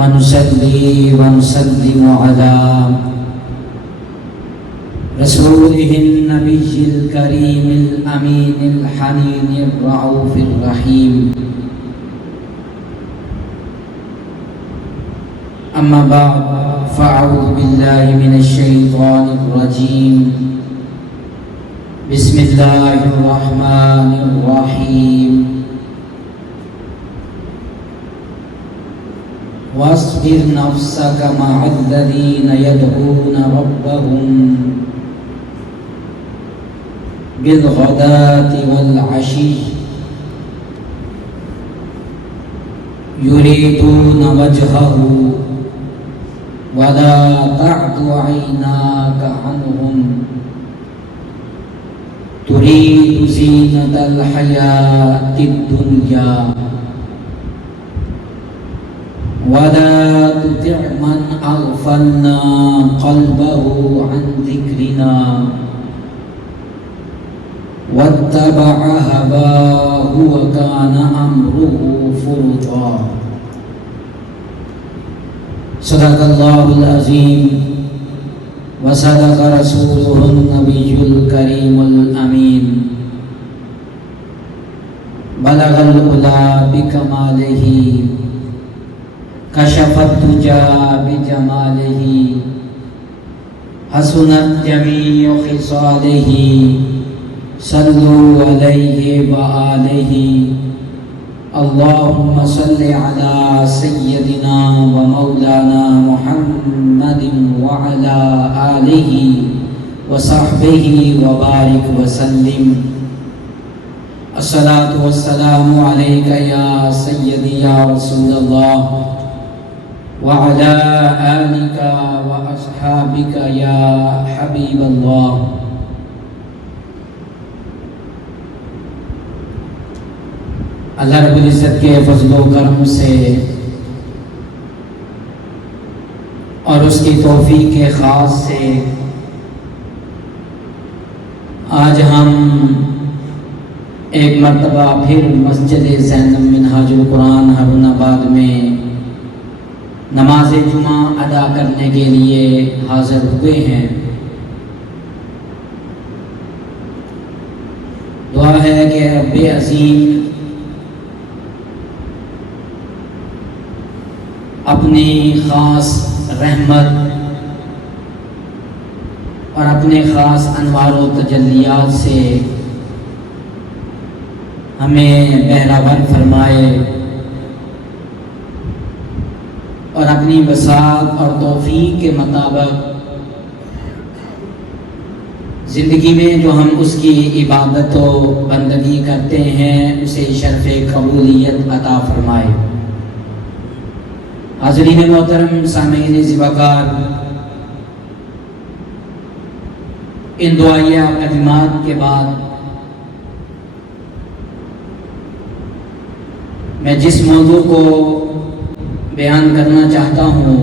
ونصلي ونسلم على رسوله النبي الكريم الأمين الحنين الرؤوف الرحيم. أما بعد فأعوذ بالله من الشيطان الرجيم. بسم الله الرحمن الرحيم. واصبر نفسك مع الذين يدعون ربهم بالغداة والعشي يريدون وجهه ولا تعد عيناك عنهم تريد زينة الحياة الدنيا ولا تطع من أغفلنا قلبه عن ذكرنا واتبع هواه وكان أمره فرطا. صدق الله العظيم وصدق رسوله النبي الكريم الأمين. بلغ العلا بكماله كشف الدجى بجماله حسنت جميع خصاله صلوا عليه وآله. اللهم صل على سيدنا ومولانا محمد وعلى آله وصحبه وبارك وسلم. الصلاة والسلام عليك يا سيدي يا رسول الله وعلى آلك وأصحابك يا حبيب الله. اللہ رب العزت کے فضل و کرم سے اور اس کی توفیق خاص سے آج ہم ایک مرتبہ پھر مسجد زینب منہاج القرآن ہارون آباد میں نماز جمعہ ادا کرنے کے لیے حاضر ہوئے ہیں. دعا ہے کہ رب عظیم اپنی خاص رحمت اور اپنے خاص انوار و تجلیات سے ہمیں بہراور فرمائے اور اپنی بساط اور توفیق کے مطابق زندگی میں جو ہم اس کی عبادت و بندگی کرتے ہیں اسے شرف قبولیت عطا فرمائے. حاضرین محترم سامعین ذوقار، ان دعائیہ کلمات کے بعد میں جس موضوع کو بیان کرنا چاہتا ہوں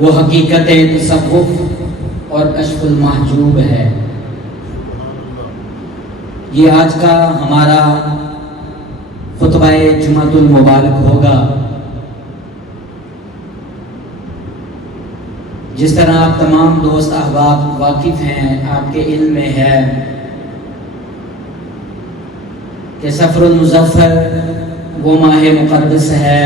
وہ حقیقت تصوف اور کشف المحجوب ہے. یہ آج کا ہمارا خطبہ جمعۃ المبارک ہوگا. جس طرح آپ تمام دوست احباب واقف ہیں، آپ کے علم میں ہے کہ صفر المظفر وہ ماہ مقدس ہے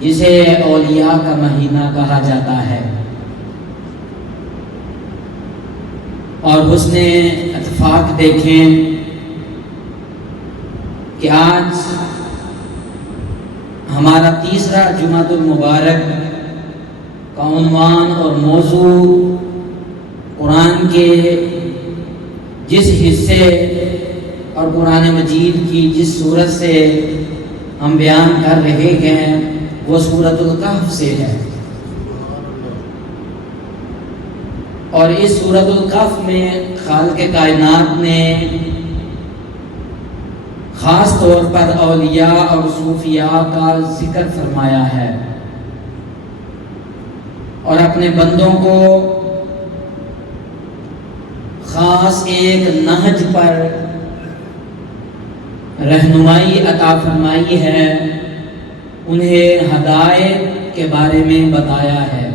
جسے اولیاء کا مہینہ کہا جاتا ہے، اور حسن اتفاق دیکھیں کہ آج ہمارا تیسرا جمعۃ المبارک کا عنوان اور موضوع قرآن کے جس حصے اور قرآن مجید کی جس سورت سے ہم بیان کر رہے ہیں وہ سورۃ الکہف سے ہے. اور اس سورۃ الکہف میں خالق کائنات نے خاص طور پر اولیاء اور صوفیاء کا ذکر فرمایا ہے اور اپنے بندوں کو خاص ایک نہج پر رہنمائی عطا فرمائی ہے، انہیں ہدایت کے بارے میں بتایا ہے۔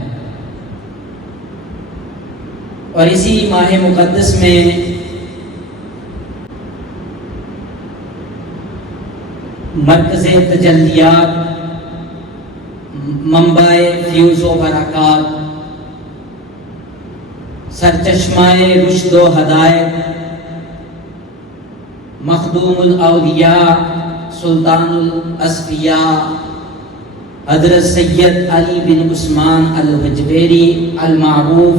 اور اسی ماہ مقدس میں مرکز تجلیات، منبع فیوز و برکات، سرچشمہ رشد و ہدایت، مخدوم الاولیاء، سلطان الاصفیاء، حضرت سید علی بن عثمان الحجویری المعروف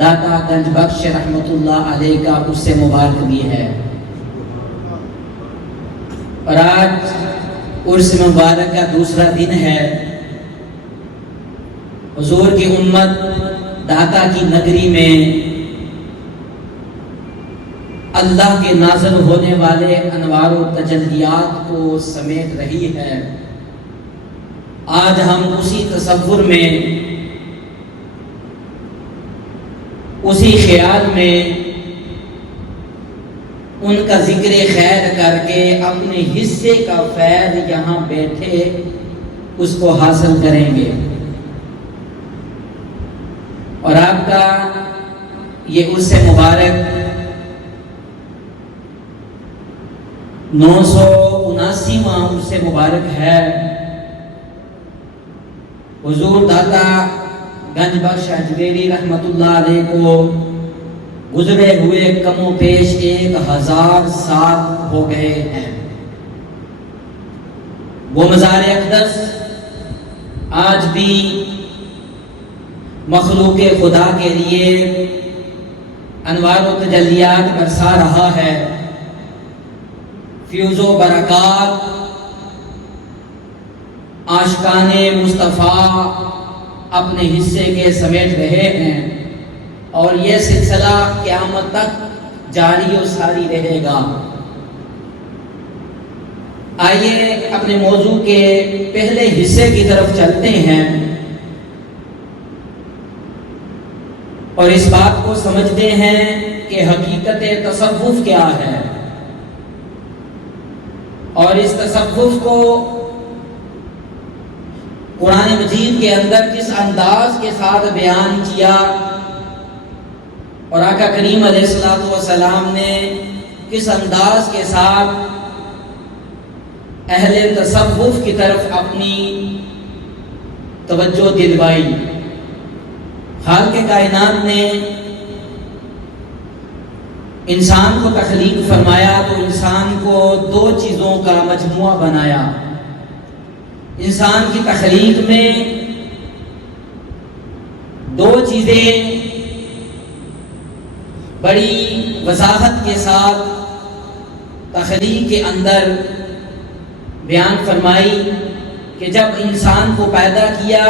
داتا گنج بخش رحمت اللہ علیہ کا اس سے مبارک بھی ہے۔ اور آج عرس مبارک کا دوسرا دن ہے۔ حضور کی امت داتا کی نگری میں اللہ کے نازل ہونے والے انوار و تجلیات کو سمیٹ رہی ہے۔ آج ہم اسی تصور میں، اسی خیال میں ان کا ذکر خیر کر کے اپنے حصے کا فیض یہاں بیٹھے اس کو حاصل کریں گے۔ اور آپ کا یہ عرس مبارک 979واں عرس مبارک ہے۔ حضور داتا گنج بخش حجویری رحمت اللہ علیہ کو گزرے ہوئے کم و پیش 1000 سال ہو گئے ہیں۔ وہ مزار اقدس آج بھی مخلوق خدا کے لیے انوار و تجلیات برسا رہا ہے، فیوز و برکات عاشقان مصطفیٰ اپنے حصے کے سمیٹ رہے ہیں، اور یہ سلسلہ قیامت تک جاری و ساری رہے گا۔ آئیے اپنے موضوع کے پہلے حصے کی طرف چلتے ہیں اور اس بات کو سمجھتے ہیں کہ حقیقت تصوف کیا ہے، اور اس تصوف کو قرآن مجید کے اندر کس انداز کے ساتھ بیان کیا، اور آقا کریم علیہ السلام نے کس انداز کے ساتھ اہل تصوف کی طرف اپنی توجہ دلوائی۔ خالق کائنات نے انسان کو تخلیق فرمایا تو انسان کو 2 چیزوں کا مجموعہ بنایا۔ انسان کی تخلیق میں 2 چیزیں بڑی وضاحت کے ساتھ تخلیق کے اندر بیان فرمائی کہ جب انسان کو پیدا کیا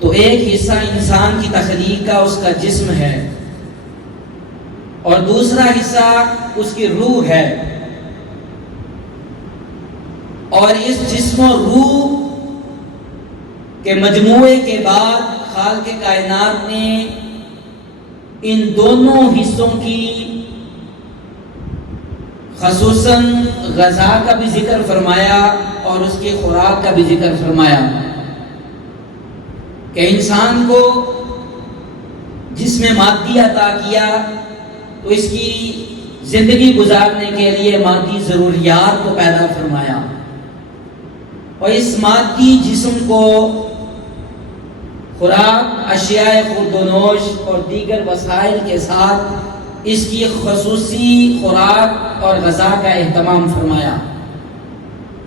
تو ایک حصہ انسان کی تخلیق کا اس کا جسم ہے، اور دوسرا حصہ اس کی روح ہے، اور اس جسم و روح کے مجموعے کے بعد خالق کائنات نے ان دونوں حصوں کی خصوصاً غذا کا بھی ذکر فرمایا اور اس کی خوراک کا بھی ذکر فرمایا کہ انسان کو جسم مادی عطا کیا تو اس کی زندگی گزارنے کے لیے مادی ضروریات کو پیدا فرمایا، اور اس مادی جسم کو خوراک، اشیاء خوردونوش اور دیگر وسائل کے ساتھ اس کی خصوصی خوراک اور غذا کا اہتمام فرمایا۔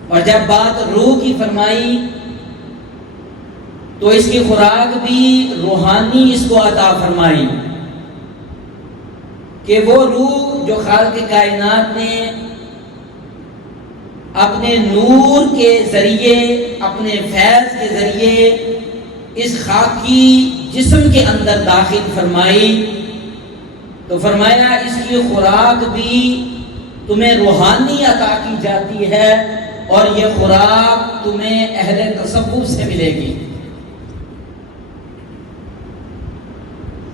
اور جب بات روح کی فرمائی تو اس کی خوراک بھی روحانی اس کو عطا فرمائی کہ وہ روح جو خالق کائنات نے اپنے نور کے ذریعے، اپنے فیض کے ذریعے اس خاکی جسم کے اندر داخل فرمائی، تو فرمایا اس کی خوراک بھی تمہیں روحانی عطا کی جاتی ہے، اور یہ خوراک تمہیں اہل تصوف سے ملے گی۔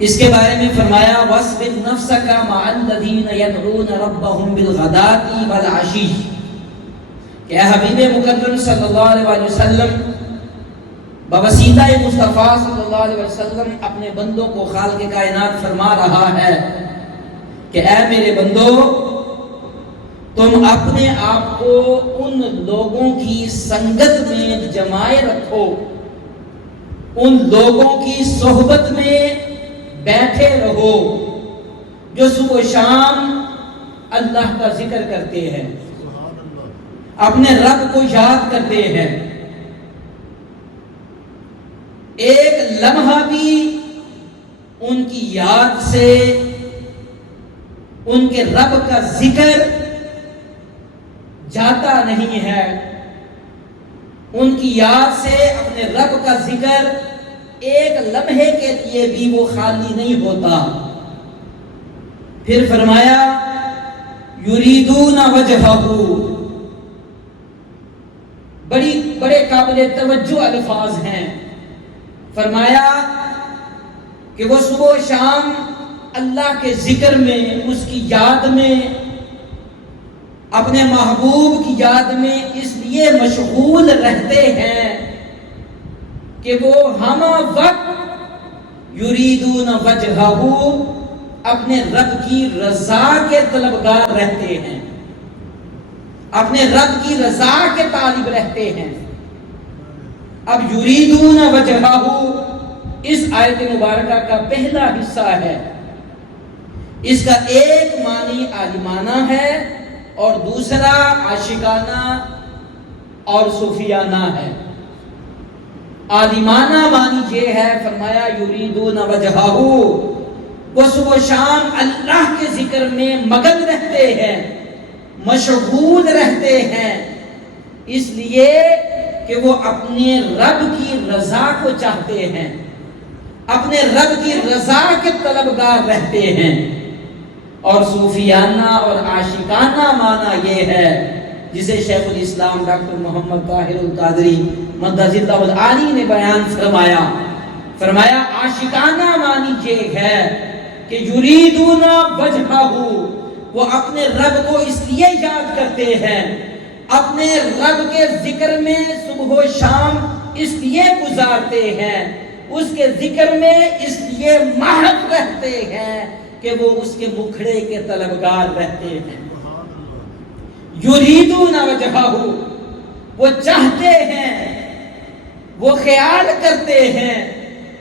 اس کے بارے میں فرمایا وَاصْبِرْ نَفْسَكَ مَعَ الَّذِينَ يَدْعُونَ رَبَّهُمْ بِالْغَدَاةِ وَالْعَشِيِّ کہ اے حبیب مکرم صلی اللہ علیہ وسلم بوسیلہ مصطفیٰ صلی اللہ علیہ وسلم اپنے بندوں کو خالق کائنات فرما رہا ہے کہ اے میرے بندو، تم اپنے آپ کو ان لوگوں کی سنگت میں جمائے رکھو، ان لوگوں کی صحبت میں بیٹھے رہو جو صبح و شام اللہ کا ذکر کرتے ہیں، اپنے رب کو یاد کرتے ہیں، ایک لمحہ بھی ان کی یاد سے ان کے رب کا ذکر جاتا نہیں ہے، ان کی یاد سے اپنے رب کا ذکر ایک لمحے کے لیے بھی وہ خالی نہیں ہوتا۔ پھر فرمایا یریدون وجہہ، بڑے قابل توجہ الفاظ ہیں۔ فرمایا کہ وہ صبح و شام اللہ کے ذکر میں، اس کی یاد میں، اپنے محبوب کی یاد میں اس لیے مشغول رہتے ہیں کہ وہ ہم وقت یریدون وجہہ، اپنے رب کی رضا کے طلبگار رہتے ہیں، اپنے رب کی رضا کے طالب رہتے ہیں۔ اب یریدون وجہہ اس آیت مبارکہ کا پہلا حصہ ہے، اس کا ایک معنی عالمانہ ہے اور دوسرا عاشقانہ اور صوفیانہ ہے۔ عالمانہ معنی یہ ہے، فرمایا یریدون وجہہ، وہ صبح و شام اللہ کے ذکر میں مگن رہتے ہیں، مشغول رہتے ہیں، اس لیے کہ وہ اپنے رب کی رضا کو چاہتے ہیں، اپنے رب کی رضا کے طلبگار رہتے ہیں۔ اور صوفیانہ اور عاشقانہ معنی یہ ہے جسے شیخ الاسلام ڈاکٹر محمد طاہر القادری مدد اللہ العالی نے بیان فرمایا عاشقانہ معنی یہ ہے کہ یریدون وجہہ، وہ اپنے رب کو اس لیے یاد کرتے ہیں، اپنے رب کے ذکر میں صبح و شام اس لیے گزارتے ہیں، اس کے ذکر میں اس لیے محب رہتے ہیں کہ وہ اس کے مکھڑے کے طلبگار رہتے ہیں۔ یریدون وجہہ، وہ چاہتے ہیں، وہ خیال کرتے ہیں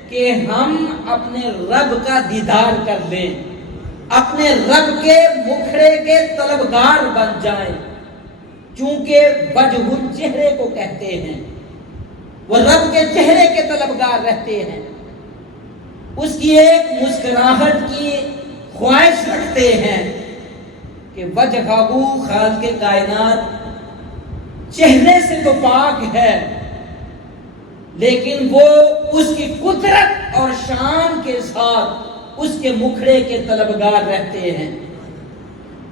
کہ ہم اپنے رب کا دیدار کر لیں، اپنے رب کے مکھڑے کے طلبگار بن جائیں، چونکہ وجہ چہرے کو کہتے ہیں، وہ رب کے چہرے کے طلبگار رہتے ہیں، اس کی ایک مسکراہٹ کی خواہش رکھتے ہیں کہ وجہہ خالق کائنات چہرے سے تو پاک ہے، لیکن وہ اس کی قدرت اور شان کے ساتھ اس کے مکھڑے کے طلبگار رہتے ہیں،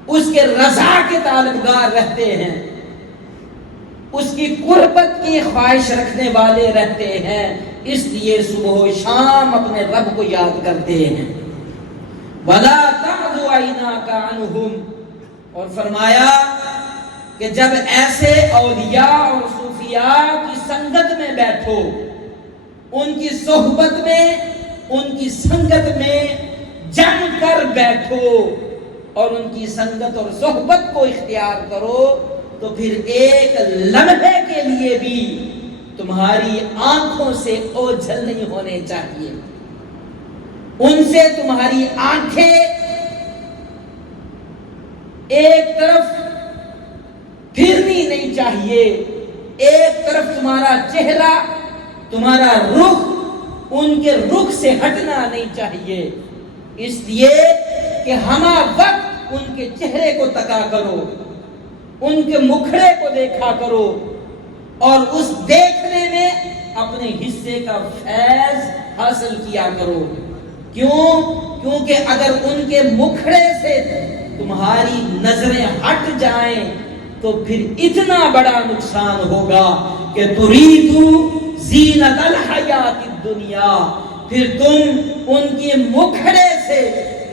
اس کے رضا کے طالبگار رہتے ہیں، اس کی قربت کی خواہش رکھنے والے رہتے ہیں، اس لیے صبح و شام اپنے رب کو یاد کرتے ہیں۔ وَلَا تَعْدُ عَيْنَاكَ عَنْهُمْ، اور فرمایا کہ جب ایسے اولیاء اور صوفیاء کی سنگت میں بیٹھو، ان کی صحبت میں، ان کی سنگت میں جم کر بیٹھو اور ان کی سنگت اور صحبت کو اختیار کرو، تو پھر ایک لمحے کے لیے بھی تمہاری آنکھوں سے اوجھل نہیں ہونے چاہیے، ان سے تمہاری آنکھیں ایک طرف پھرنی نہیں چاہیے، ایک طرف تمہارا چہرہ، تمہارا رخ ان کے رخ سے ہٹنا نہیں چاہیے، اس لیے کہ ہمہ وقت ان کے چہرے کو تکا کرو، ان کے مکھڑے کو دیکھا کرو، اور اس دیکھنے میں اپنے حصے کا فیض حاصل کیا کرو۔ کیونکہ اگر ان کے مکھڑے سے تمہاری نظریں ہٹ جائیں تو پھر اتنا بڑا نقصان ہوگا کہ تُرِيدُ زِينَةَ الْحَيَاةِ الدُّنْيَا، پھر تم ان کے مکھڑے سے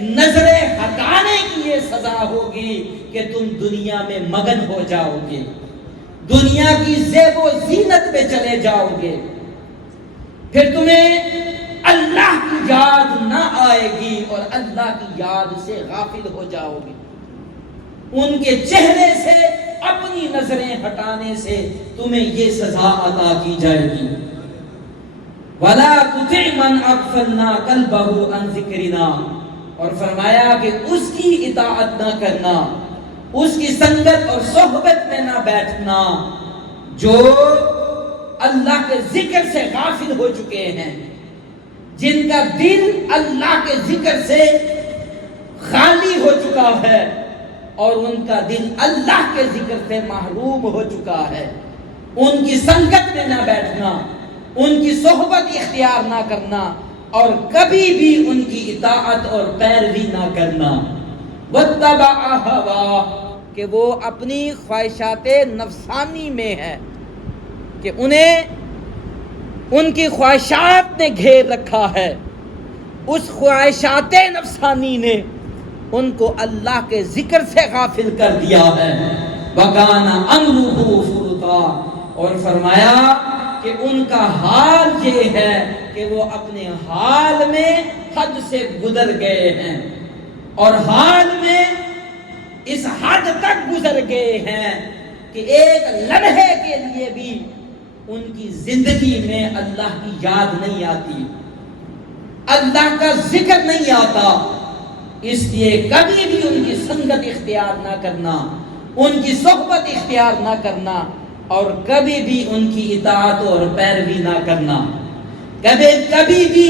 نظریں ہٹانے کی یہ سزا ہوگی کہ تم دنیا میں مگن ہو جاؤ گے، دنیا کی زیب و زینت میں چلے جاؤ گے، پھر تمہیں اللہ کی یاد نہ آئے گی اور اللہ کی یاد سے غافل ہو جاؤ گے۔ ان کے چہرے سے اپنی نظریں ہٹانے سے تمہیں یہ سزا عطا کی جائے گی۔ وَلَا تُطِعْ مَنْ أَغْفَلْنَا قَلْبَهُ عَنْ ذِكْرِنَا، اور فرمایا کہ اس کی اطاعت نہ کرنا، اس کی سنگت اور صحبت میں نہ بیٹھنا جو اللہ کے ذکر سے غافل ہو چکے ہیں، جن کا دل اللہ کے ذکر سے خالی ہو چکا ہے اور ان کا دل اللہ کے ذکر سے محروم ہو چکا ہے۔ ان کی سنگت میں نہ بیٹھنا، ان کی صحبت اختیار نہ کرنا اور کبھی بھی ان کی اطاعت اور پیروی نہ کرنا۔ وَاتَّبَعَ هَوَاهُ، کہ وہ اپنی خواہشات نفسانی میں ہے، کہ انہیں ان کی خواہشات نے گھیر رکھا ہے، اس خواہشات نفسانی نے ان کو اللہ کے ذکر سے غافل کر دیا ہے۔ وَكَانَ أَمْرُهُ فُرُطًا، اور فرمایا کہ ان کا حال یہ ہے کہ وہ اپنے حال میں حد سے گزر گئے ہیں، اور حال میں اس حد تک گزر گئے ہیں کہ ایک لمحے کے لیے بھی ان کی زندگی میں اللہ کی یاد نہیں آتی، اللہ کا ذکر نہیں آتا، اس لیے کبھی بھی ان کی سنگت اختیار نہ کرنا، ان کی صحبت اختیار نہ کرنا اور کبھی بھی ان کی اطاعت اور پیروی نہ کرنا۔ کبھی بھی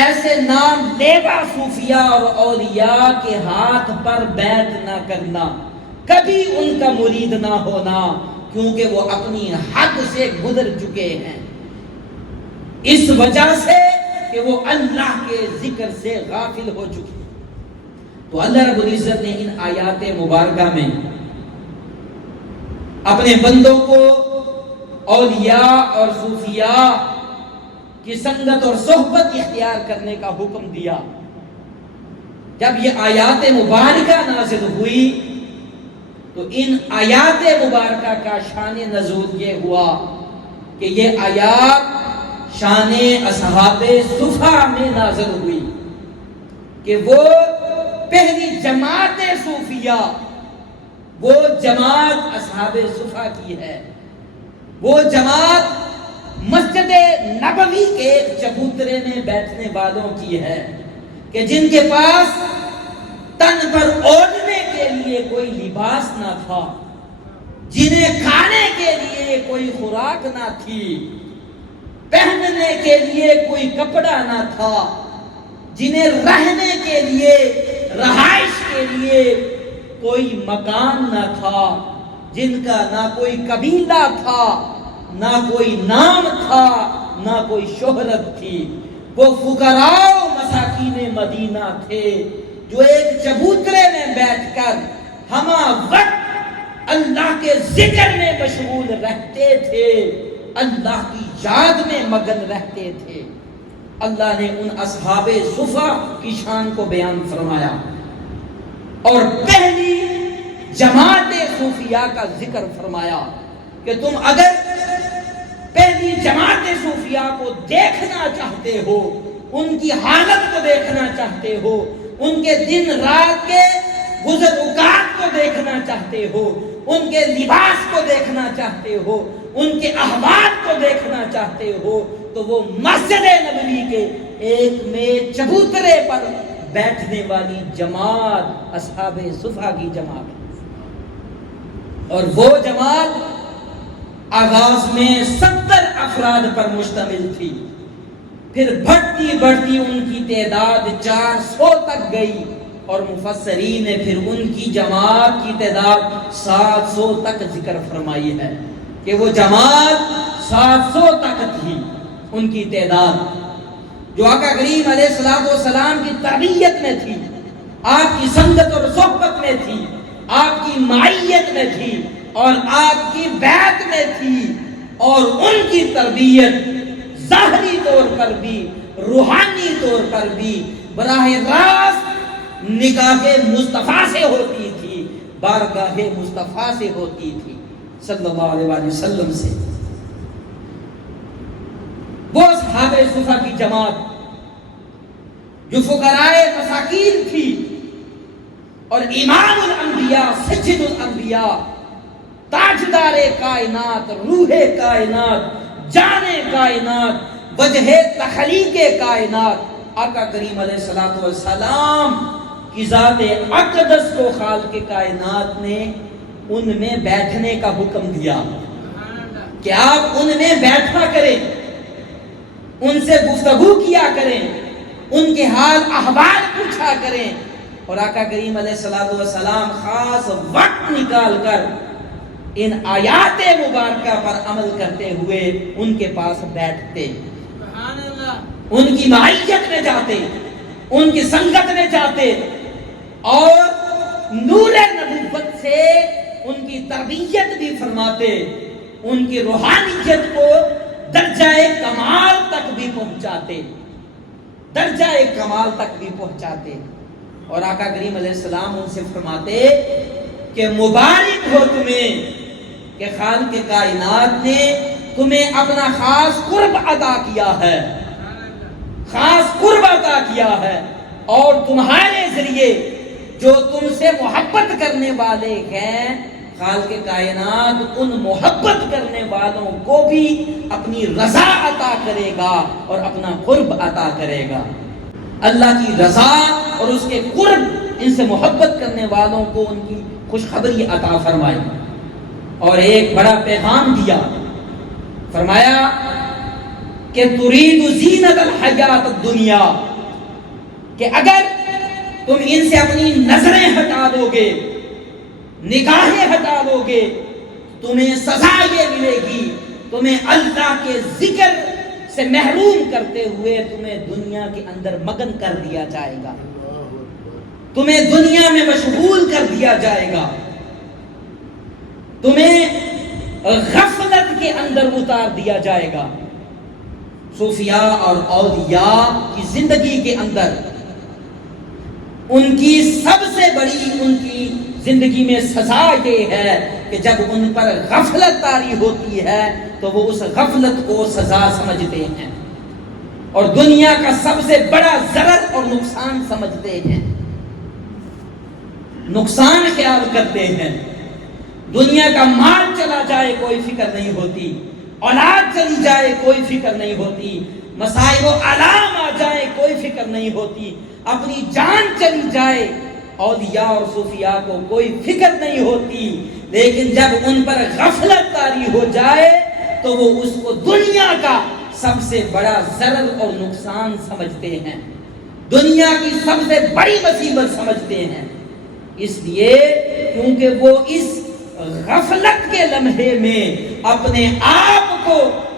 ایسے نام لیوا صوفیاء اور اولیاء کے ہاتھ پر بیعت نہ کرنا، کبھی ان کا مرید نہ ہونا، کیونکہ وہ اپنی حد سے گزر چکے ہیں، اس وجہ سے کہ وہ اللہ کے ذکر سے غافل ہو چکے ہیں۔ تو اللہ رب العزت نے ان آیات مبارکہ میں اپنے بندوں کو اولیاء اور صوفیاء کی سنگت اور صحبت اختیار کرنے کا حکم دیا۔ جب یہ آیات مبارکہ نازل ہوئی تو ان آیات مبارکہ کا شان نزول یہ ہوا کہ یہ آیات شان اصحاب صفا میں نازل ہوئی کہ وہ پہلی جماعت صوفیاء، وہ جماعت اصحاب صفا کی ہے، وہ جماعت مسجد نبوی کے ایک چبوترے میں بیٹھنے والوں کی ہے کہ جن کے پاس تن پر اوڑھنے کے لیے کوئی لباس نہ تھا، جنہیں کھانے کے لیے کوئی خوراک نہ تھی، پہننے کے لیے کوئی کپڑا نہ تھا، جنہیں رہنے کے لیے، رہائش کے لیے کوئی مکان نہ تھا، جن کا نہ کوئی قبیلہ تھا، نہ کوئی نام تھا، نہ کوئی شہرت تھی۔ وہ فقراء و مساکین مدینہ تھے جو ایک چبوترے میں بیٹھ کر ہمہ وقت اللہ کے ذکر میں مشغول رہتے تھے، اللہ کی یاد میں مگن رہتے تھے۔ اللہ نے ان اصحاب صفا کی شان کو بیان فرمایا اور پہلی جماعت صوفیاء کا ذکر فرمایا کہ تم اگر پہلی جماعت صوفیاء کو دیکھنا چاہتے ہو، ان کی حالت کو دیکھنا چاہتے ہو، ان کے دن رات کے گزر اوقات کو دیکھنا چاہتے ہو، ان کے لباس کو دیکھنا چاہتے ہو، ان کے احوال کو دیکھنا چاہتے ہو، تو وہ مسجد نبوی کے ایک میں چبوترے پر بیٹھنے والی جماعت اصحاب صفا کی جماعت ہے۔ اور وہ جماعت آغاز میں 70 افراد پر مشتمل تھی، پھر بڑھتی بڑھتی ان کی تعداد 400 تک گئی اور مفسرین نے پھر ان کی جماعت کی تعداد 700 تک ذکر فرمائی ہے کہ وہ جماعت 700 تک تھی ان کی تعداد، جو آقا کریم علیہ السلام کی تربیت میں تھی، آپ کی سنگت اور صحبت میں تھی، آپ کی معیت میں تھی اور آپ کی بیعت میں تھی، اور ان کی تربیت ظاہری طور پر بھی روحانی طور پر بھی براہ راست نکاح مصطفیٰ سے ہوتی تھی، بارگاہ مصطفیٰ سے ہوتی تھی صلی اللہ علیہ وسلم سے۔ وہ اصحاب صفہ کی جماعت جو فقراء مساکین تھی اور امام الانبیاء سید الانبیاء تاجدار کائنات، روح کائنات، جان کائنات، وجہ تخلیق کائنات آقا کریم علیہ الصلوۃ والسلام کی ذات اقدس کو خالق کائنات نے ان میں بیٹھنے کا حکم دیا کہ آپ ان میں بیٹھا کریں، ان سے گفتگو کیا کریں، ان کے حال احوال پوچھا کریں، اور آقا کریم علیہ الصلوۃ والسلام خاص وقت نکال کر ان آیات مبارکہ پر عمل کرتے ہوئے ان کے پاس بیٹھتے، ان کی معیت میں جاتے، ان کی سنگت میں جاتے، اور نور نبوت سے ان کی تربیت بھی فرماتے، ان کی روحانیت کو درجہ کمال تک بھی پہنچاتے، درجہ کمال تک بھی پہنچاتے۔ اور آقا کریم علیہ السلام ان سے فرماتے کہ مبارک ہو تمہیں کہ خالق کائنات نے تمہیں اپنا خاص قرب عطا کیا ہے، خاص قرب عطا کیا ہے، اور تمہارے ذریعے جو تم سے محبت کرنے والے ہیں خالق کائنات ان محبت کرنے والوں کو بھی اپنی رضا عطا کرے گا اور اپنا قرب عطا کرے گا۔ اللہ کی رضا اور اس کے قرب، ان سے محبت کرنے والوں کو ان کی خوشخبری عطا فرمائی، اور ایک بڑا پیغام دیا، فرمایا کہ ترید زینت الحیات الدنیا، کہ اگر تم ان سے اپنی نظریں ہٹا دو گے، نگاہیں ہٹا دو گے، تمہیں سزا یہ ملے گی، تمہیں اللہ کے ذکر سے محروم کرتے ہوئے تمہیں دنیا کے اندر مگن کر دیا جائے گا، تمہیں دنیا میں مشغول کر دیا جائے گا، تمہیں غفلت کے اندر اتار دیا جائے گا۔ صوفیاء اور اولیاء کی زندگی کے اندر ان کی سب سے بڑی ان کی زندگی میں سزا یہ ہے کہ جب ان پر غفلت طاری ہوتی ہے تو وہ اس غفلت کو سزا سمجھتے ہیں اور دنیا کا سب سے بڑا ضرر اور نقصان سمجھتے ہیں، نقصان خیال کرتے ہیں۔ دنیا کا مال چلا جائے کوئی فکر نہیں ہوتی، اولاد چلی جائے کوئی فکر نہیں ہوتی، مسائل و آلام آ جائے کوئی فکر نہیں ہوتی، اپنی جان چلی جائے اولیاء اور صوفیاء کو کوئی فکر نہیں ہوتی، لیکن جب ان پر غفلت طاری ہو جائے تو وہ اس کو دنیا کا سب سے بڑا ضرر اور نقصان سمجھتے ہیں، دنیا کی سب سے بڑی مصیبت سمجھتے ہیں، اس لیے کیونکہ وہ اس غفلت کے لمحے میں اپنے آپ کو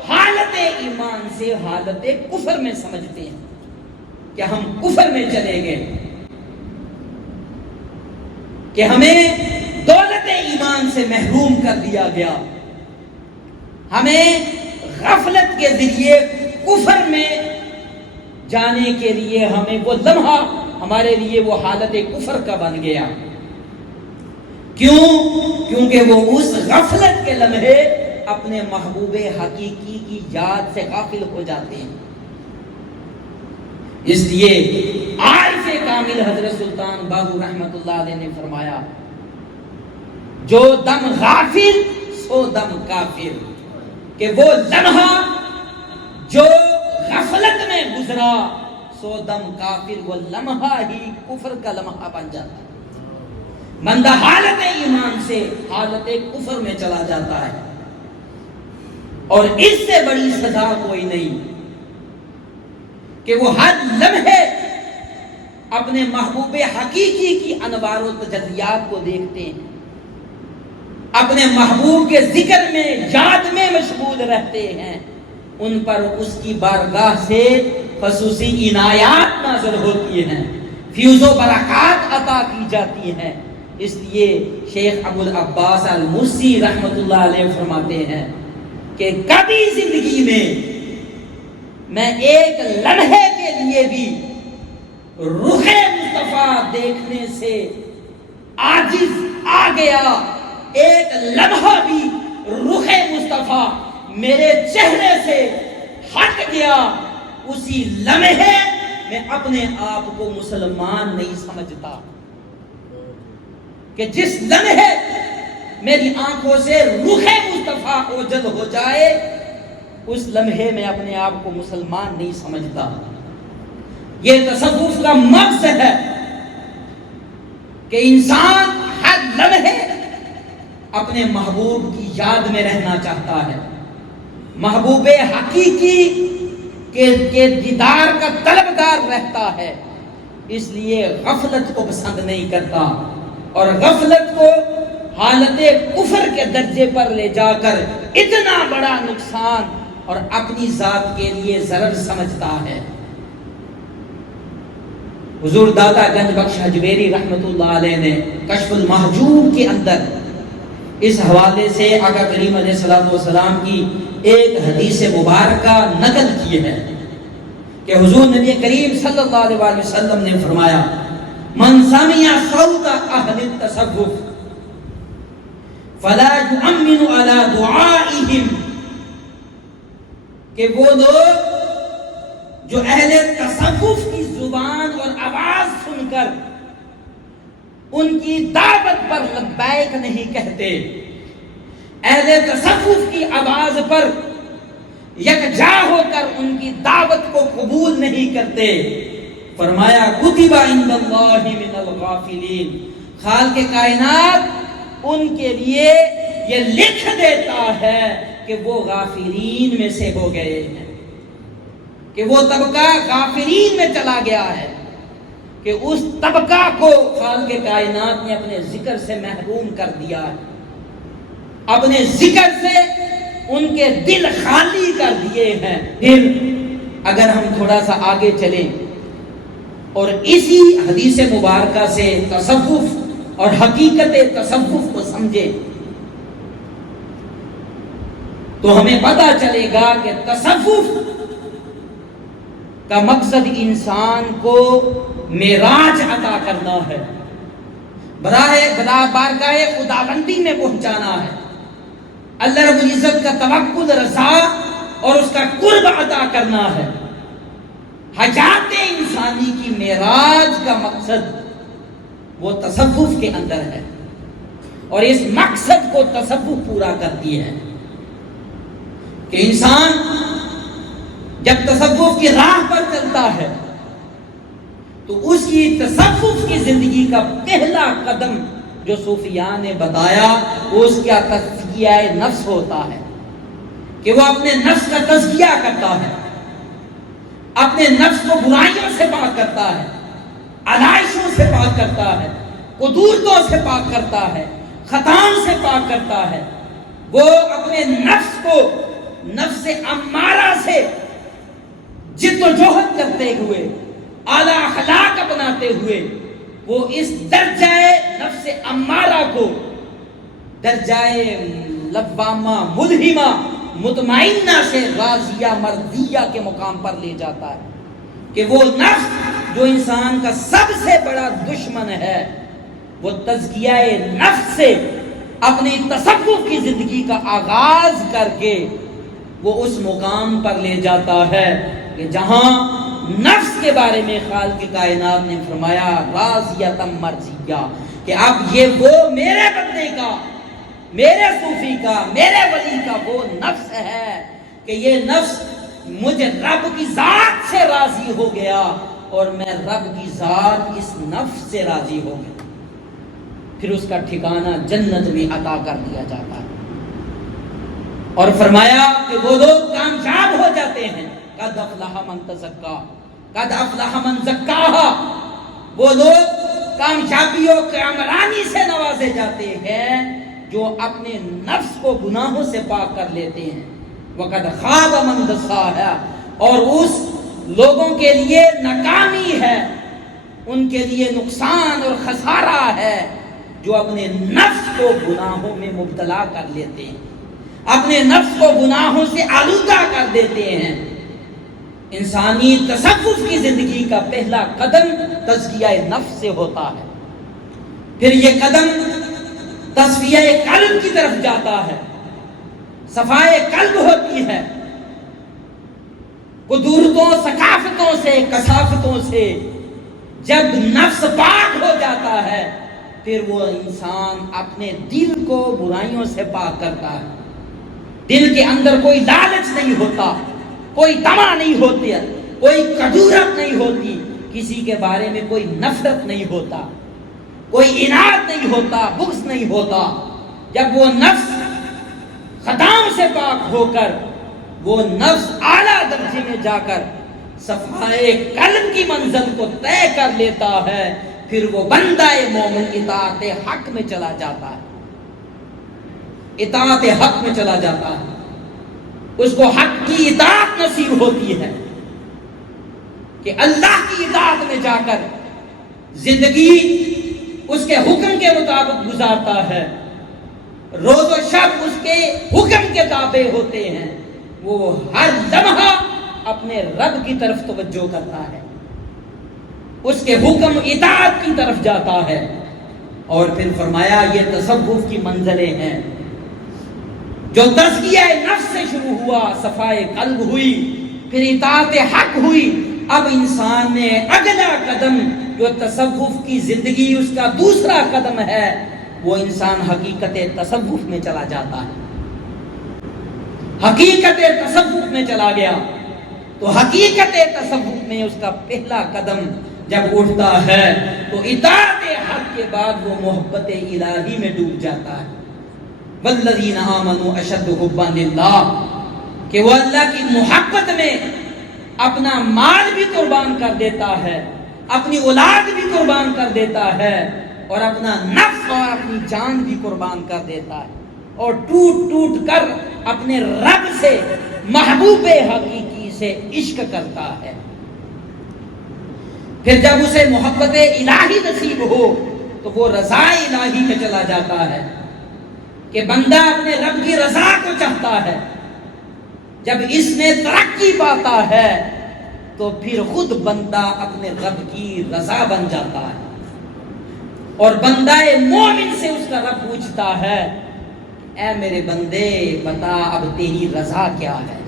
حالت ایمان سے حالت کفر میں سمجھتے ہیں کہ ہم کفر میں چلے گئے، کہ ہمیں دولت ایمان سے محروم کر دیا گیا، ہمیں غفلت کے ذریعے کفر میں جانے کے لیے ہمیں وہ لمحہ ہمارے لیے وہ حالت کفر کا بن گیا۔ کیوں؟ کیونکہ وہ اس غفلت کے لمحے اپنے محبوب حقیقی کی یاد سے غافل ہو جاتے ہیں۔ اس لیے عارف کامل حضرت سلطان باہو رحمت اللہ علیہ نے فرمایا، جو دم غافل سو دم کافر، کہ وہ لمحہ جو غفلت میں گزرا سو دم کافر، وہ لمحہ ہی کفر کا لمحہ بن جاتا ہے، بندہ حالت ایمان سے حالت کفر میں چلا جاتا ہے، اور اس سے بڑی سزا کوئی نہیں کہ وہ ہر لمحے اپنے محبوب حقیقی کی انوار و تجلیات کو دیکھتے ہیں، اپنے محبوب کے ذکر میں یاد میں مشغول رہتے ہیں، ان پر اس کی بارگاہ سے خصوصی عنایات نازل ہوتی ہیں، فیوز و برکات عطا کی جاتی ہیں۔ اس لیے شیخ ابو العباس المرسی رحمت اللہ علیہ فرماتے ہیں کہ کبھی زندگی میں میں ایک لمحے کے لیے بھی رخ مصطفیٰ دیکھنے سے عاجز آ گیا، ایک لمحہ بھی رخ مصطفیٰ میرے چہرے سے ہٹ گیا، اسی لمحے میں اپنے آپ کو مسلمان نہیں سمجھتا کہ جس لمحے میری آنکھوں سے رخ مصطفیٰ اوجل ہو جائے اس لمحے میں اپنے آپ کو مسلمان نہیں سمجھتا۔ یہ تصوف کا مقصد ہے کہ انسان ہر لمحے اپنے محبوب کی یاد میں رہنا چاہتا ہے، محبوب حقیقی کے دیدار کا طلبگار رہتا ہے، اس لیے غفلت کو پسند نہیں کرتا، اور غفلت کو حالت کفر کے درجے پر لے جا کر اتنا بڑا نقصان اور اپنی ذات کے لیے ضرر سمجھتا ہے۔ حضور دادا گنج بخش حجویری رحمت اللہ علیہ نے کشف المحجوب کے اندر اس حوالے سے آقا کریم علیہ الصلوۃ والسلام کی ایک حدیث مبارکہ نقل کی ہے کہ حضور نبی کریم صلی اللہ علیہ وسلم نے فرمایا، من سمع صوت اہل التصوف فلا یؤمن علی دعائہم، کہ وہ لوگ جو اہل تصوف کی زبان اور آواز سن کر ان کی دعوت پر لبیک نہیں کہتے، اہل تصوف کی آواز پر یکجا ہو کر ان کی دعوت کو قبول نہیں کرتے، فرمایا کتب عند اللہ من الغافلین، خالق کائنات ان کے لیے یہ لکھ دیتا ہے کہ وہ غافلین میں سے ہو گئے ہیں، کہ وہ طبقہ غافلین میں چلا گیا ہے، کہ اس طبقہ کو خالق کائنات نے اپنے ذکر سے محروم کر دیا ہے، اپنے ذکر سے ان کے دل خالی کر دیے ہیں۔ پھر اگر ہم تھوڑا سا آگے چلیں اور اسی حدیث مبارکہ سے تصوف اور حقیقت تصوف کو سمجھیں تو ہمیں پتہ چلے گا کہ تصوف کا مقصد انسان کو معراج عطا کرنا ہے، بارگاہ خداوندی میں پہنچانا ہے، اللہ رب العزت کا توکل، رضا اور اس کا قرب عطا کرنا ہے۔ حیات انسانی کی معراج کا مقصد وہ تصوف کے اندر ہے، اور اس مقصد کو تصوف پورا کرتی ہے کہ انسان جب تصوف کی راہ پر چلتا ہے تو اس کی تصوف کی زندگی کا پہلا قدم جو صوفیاء نے بتایا وہ اس کا تزکیہ نفس ہوتا ہے، کہ وہ اپنے نفس کا تزکیہ کرتا ہے، اپنے نفس کو برائیوں سے پاک کرتا ہے، علائشوں سے پاک کرتا ہے، قدورتوں سے پاک کرتا ہے، خطاؤں سے پاک کرتا ہے، وہ اپنے نفس کو نفس امارہ سے جد و جہد کرتے ہوئے، اعلیٰ اخلاق اپناتے ہوئے وہ اس درجہ نفس امارہ کو درجہ لوامہ ملہمہ مطمئنہ سے راضیہ مرضیہ کے مقام پر لے جاتا ہے، کہ وہ نفس جو انسان کا سب سے بڑا دشمن ہے وہ تزکیہ نفس سے اپنی تصوف کی زندگی کا آغاز کر کے وہ اس مقام پر لے جاتا ہے کہ جہاں نفس کے بارے میں خالق کائنات نے فرمایا راضیۃ مرضیہ، کہ اب یہ وہ میرے بندے کا، میرے صوفی کا، میرے ولی کا وہ نفس ہے کہ یہ نفس مجھے رب کی ذات سے راضی ہو گیا اور میں رب کی ذات اس نفس سے راضی ہو گیا، پھر اس کا ٹھکانہ جنت میں عطا کر دیا جاتا ہے۔ اور فرمایا کہ وہ لوگ کامیاب ہو جاتے ہیں، قد افلح من تزکا، قد افلح من زکاہا، وہ لوگ کامیابی و کامرانی سے نوازے جاتے ہیں جو اپنے نفس کو گناہوں سے پاک کر لیتے ہیں، وقد خاب من دساہا، اور اس لوگوں کے لیے ناکامی ہے، ان کے لیے نقصان اور خسارہ ہے جو اپنے نفس کو گناہوں میں مبتلا کر لیتے ہیں، اپنے نفس کو گناہوں سے آلودہ کر دیتے ہیں۔ انسانی تصوف کی زندگی کا پہلا قدم تزکیہ نفس سے ہوتا ہے، پھر یہ قدم تصفیہ قلب کی طرف جاتا ہے، صفائے قلب ہوتی ہے، قدورتوں ثقافتوں سے کثافتوں سے جب نفس پاک ہو جاتا ہے پھر وہ انسان اپنے دل کو برائیوں سے پاک کرتا ہے، دل کے اندر کوئی لالچ نہیں ہوتا، کوئی طمع نہیں ہوتی، کوئی کدورت نہیں ہوتی، کسی کے بارے میں کوئی نفرت نہیں ہوتا، کوئی اناد نہیں ہوتا، بغض نہیں ہوتا۔ جب وہ نفس خطاؤں سے پاک ہو کر وہ نفس اعلیٰ درجے میں جا کر صفائے قلب کی منزل کو طے کر لیتا ہے، پھر وہ بندہ مومن اطاعت حق میں چلا جاتا ہے، اطاعت حق میں چلا جاتا ہے، اس کو حق کی اطاعت نصیب ہوتی ہے کہ اللہ کی اطاعت میں جا کر زندگی اس کے حکم کے مطابق گزارتا ہے، روز و شب اس کے حکم کے تابع ہوتے ہیں، وہ ہر لمحہ اپنے رب کی طرف توجہ کرتا ہے، اس کے حکم اطاعت کی طرف جاتا ہے۔ اور پھر فرمایا یہ تصوف کی منزلیں ہیں، جو تزکیہ نفس سے شروع ہوا، صفائے قلب ہوئی، پھر اطاعت حق ہوئی، اب انسان نے اگلا قدم جو تصوف کی زندگی اس کا دوسرا قدم ہے، وہ انسان حقیقت تصوف میں چلا جاتا ہے، حقیقت تصوف میں چلا گیا۔ تو حقیقت تصوف میں اس کا پہلا قدم جب اٹھتا ہے تو اطاعت حق کے بعد وہ محبت الہی میں ڈوب جاتا ہے، والذین آمنوا اشد حبا للہ، کہ وہ اللہ کی محبت میں اپنا مال بھی قربان کر دیتا ہے، اپنی اولاد بھی قربان کر دیتا ہے، اور اپنا نفس اور اپنی جان بھی قربان کر دیتا ہے، اور ٹوٹ ٹوٹ کر اپنے رب سے، محبوب حقیقی سے عشق کرتا ہے۔ پھر جب اسے محبت الہی نصیب ہو تو وہ رضا الہی میں چلا جاتا ہے کہ بندہ اپنے رب کی رضا کو چاہتا ہے۔ جب اس میں ترقی پاتا ہے تو پھر خود بندہ اپنے رب کی رضا بن جاتا ہے، اور بندہ مومن سے اس کا رب پوچھتا ہے اے میرے بندے بتا اب تیری رضا کیا ہے،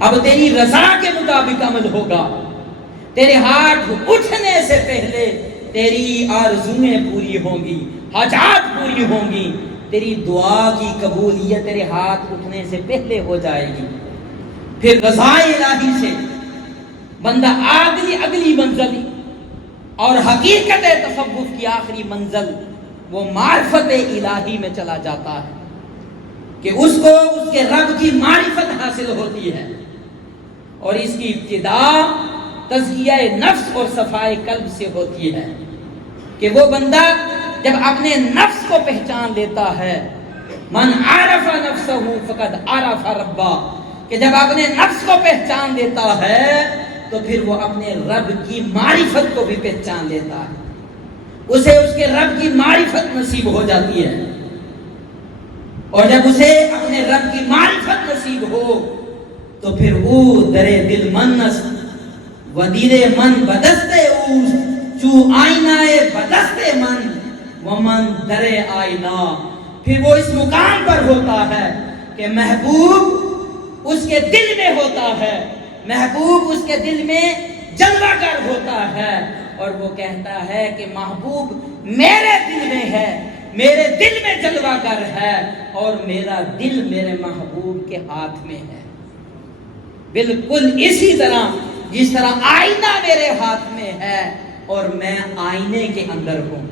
اب تیری رضا کے مطابق عمل ہوگا، تیرے ہاتھ اٹھنے سے پہلے تیری آرزویں پوری ہوں گی، حاجات پوری ہوں گی، تیری دعا کی قبولیت تیرے ہاتھ اٹھنے سے پہلے ہو جائے گی۔ پھر رضا الہی سے بندہ اگلی منزل اور حقیقت تصوف کی آخری منزل وہ معرفت الہی میں چلا جاتا ہے کہ اس کو اس کے رب کی معرفت حاصل ہوتی ہے، اور اس کی ابتدا تزکیہ نفس اور صفائے قلب سے ہوتی ہے کہ وہ بندہ جب اپنے نفس کو پہچان لیتا ہے، من عرف نفسہ فقد عرف ربہ، کہ جب اپنے نفس کو پہچان لیتا ہے تو پھر وہ اپنے رب کی معرفت کو بھی پہچان لیتا ہے، اسے اس کے رب کی معرفت نصیب ہو جاتی ہے، اور جب اسے اپنے رب کی معرفت نصیب ہو تو پھر او درے دل منس ودیرے من بدستے اوس چو آئینہ بدستے من ومن درے آئینہ، پھر وہ اس مقام پر ہوتا ہے کہ محبوب اس کے دل میں ہوتا ہے، محبوب اس کے دل میں جلوہ گر ہوتا ہے، اور وہ کہتا ہے کہ محبوب میرے دل میں ہے، میرے دل میں جلوہ گر ہے، اور میرا دل میرے محبوب کے ہاتھ میں ہے۔ بالکل اسی طرح جس طرح آئینہ میرے ہاتھ میں ہے اور میں آئینے کے اندر ہوں،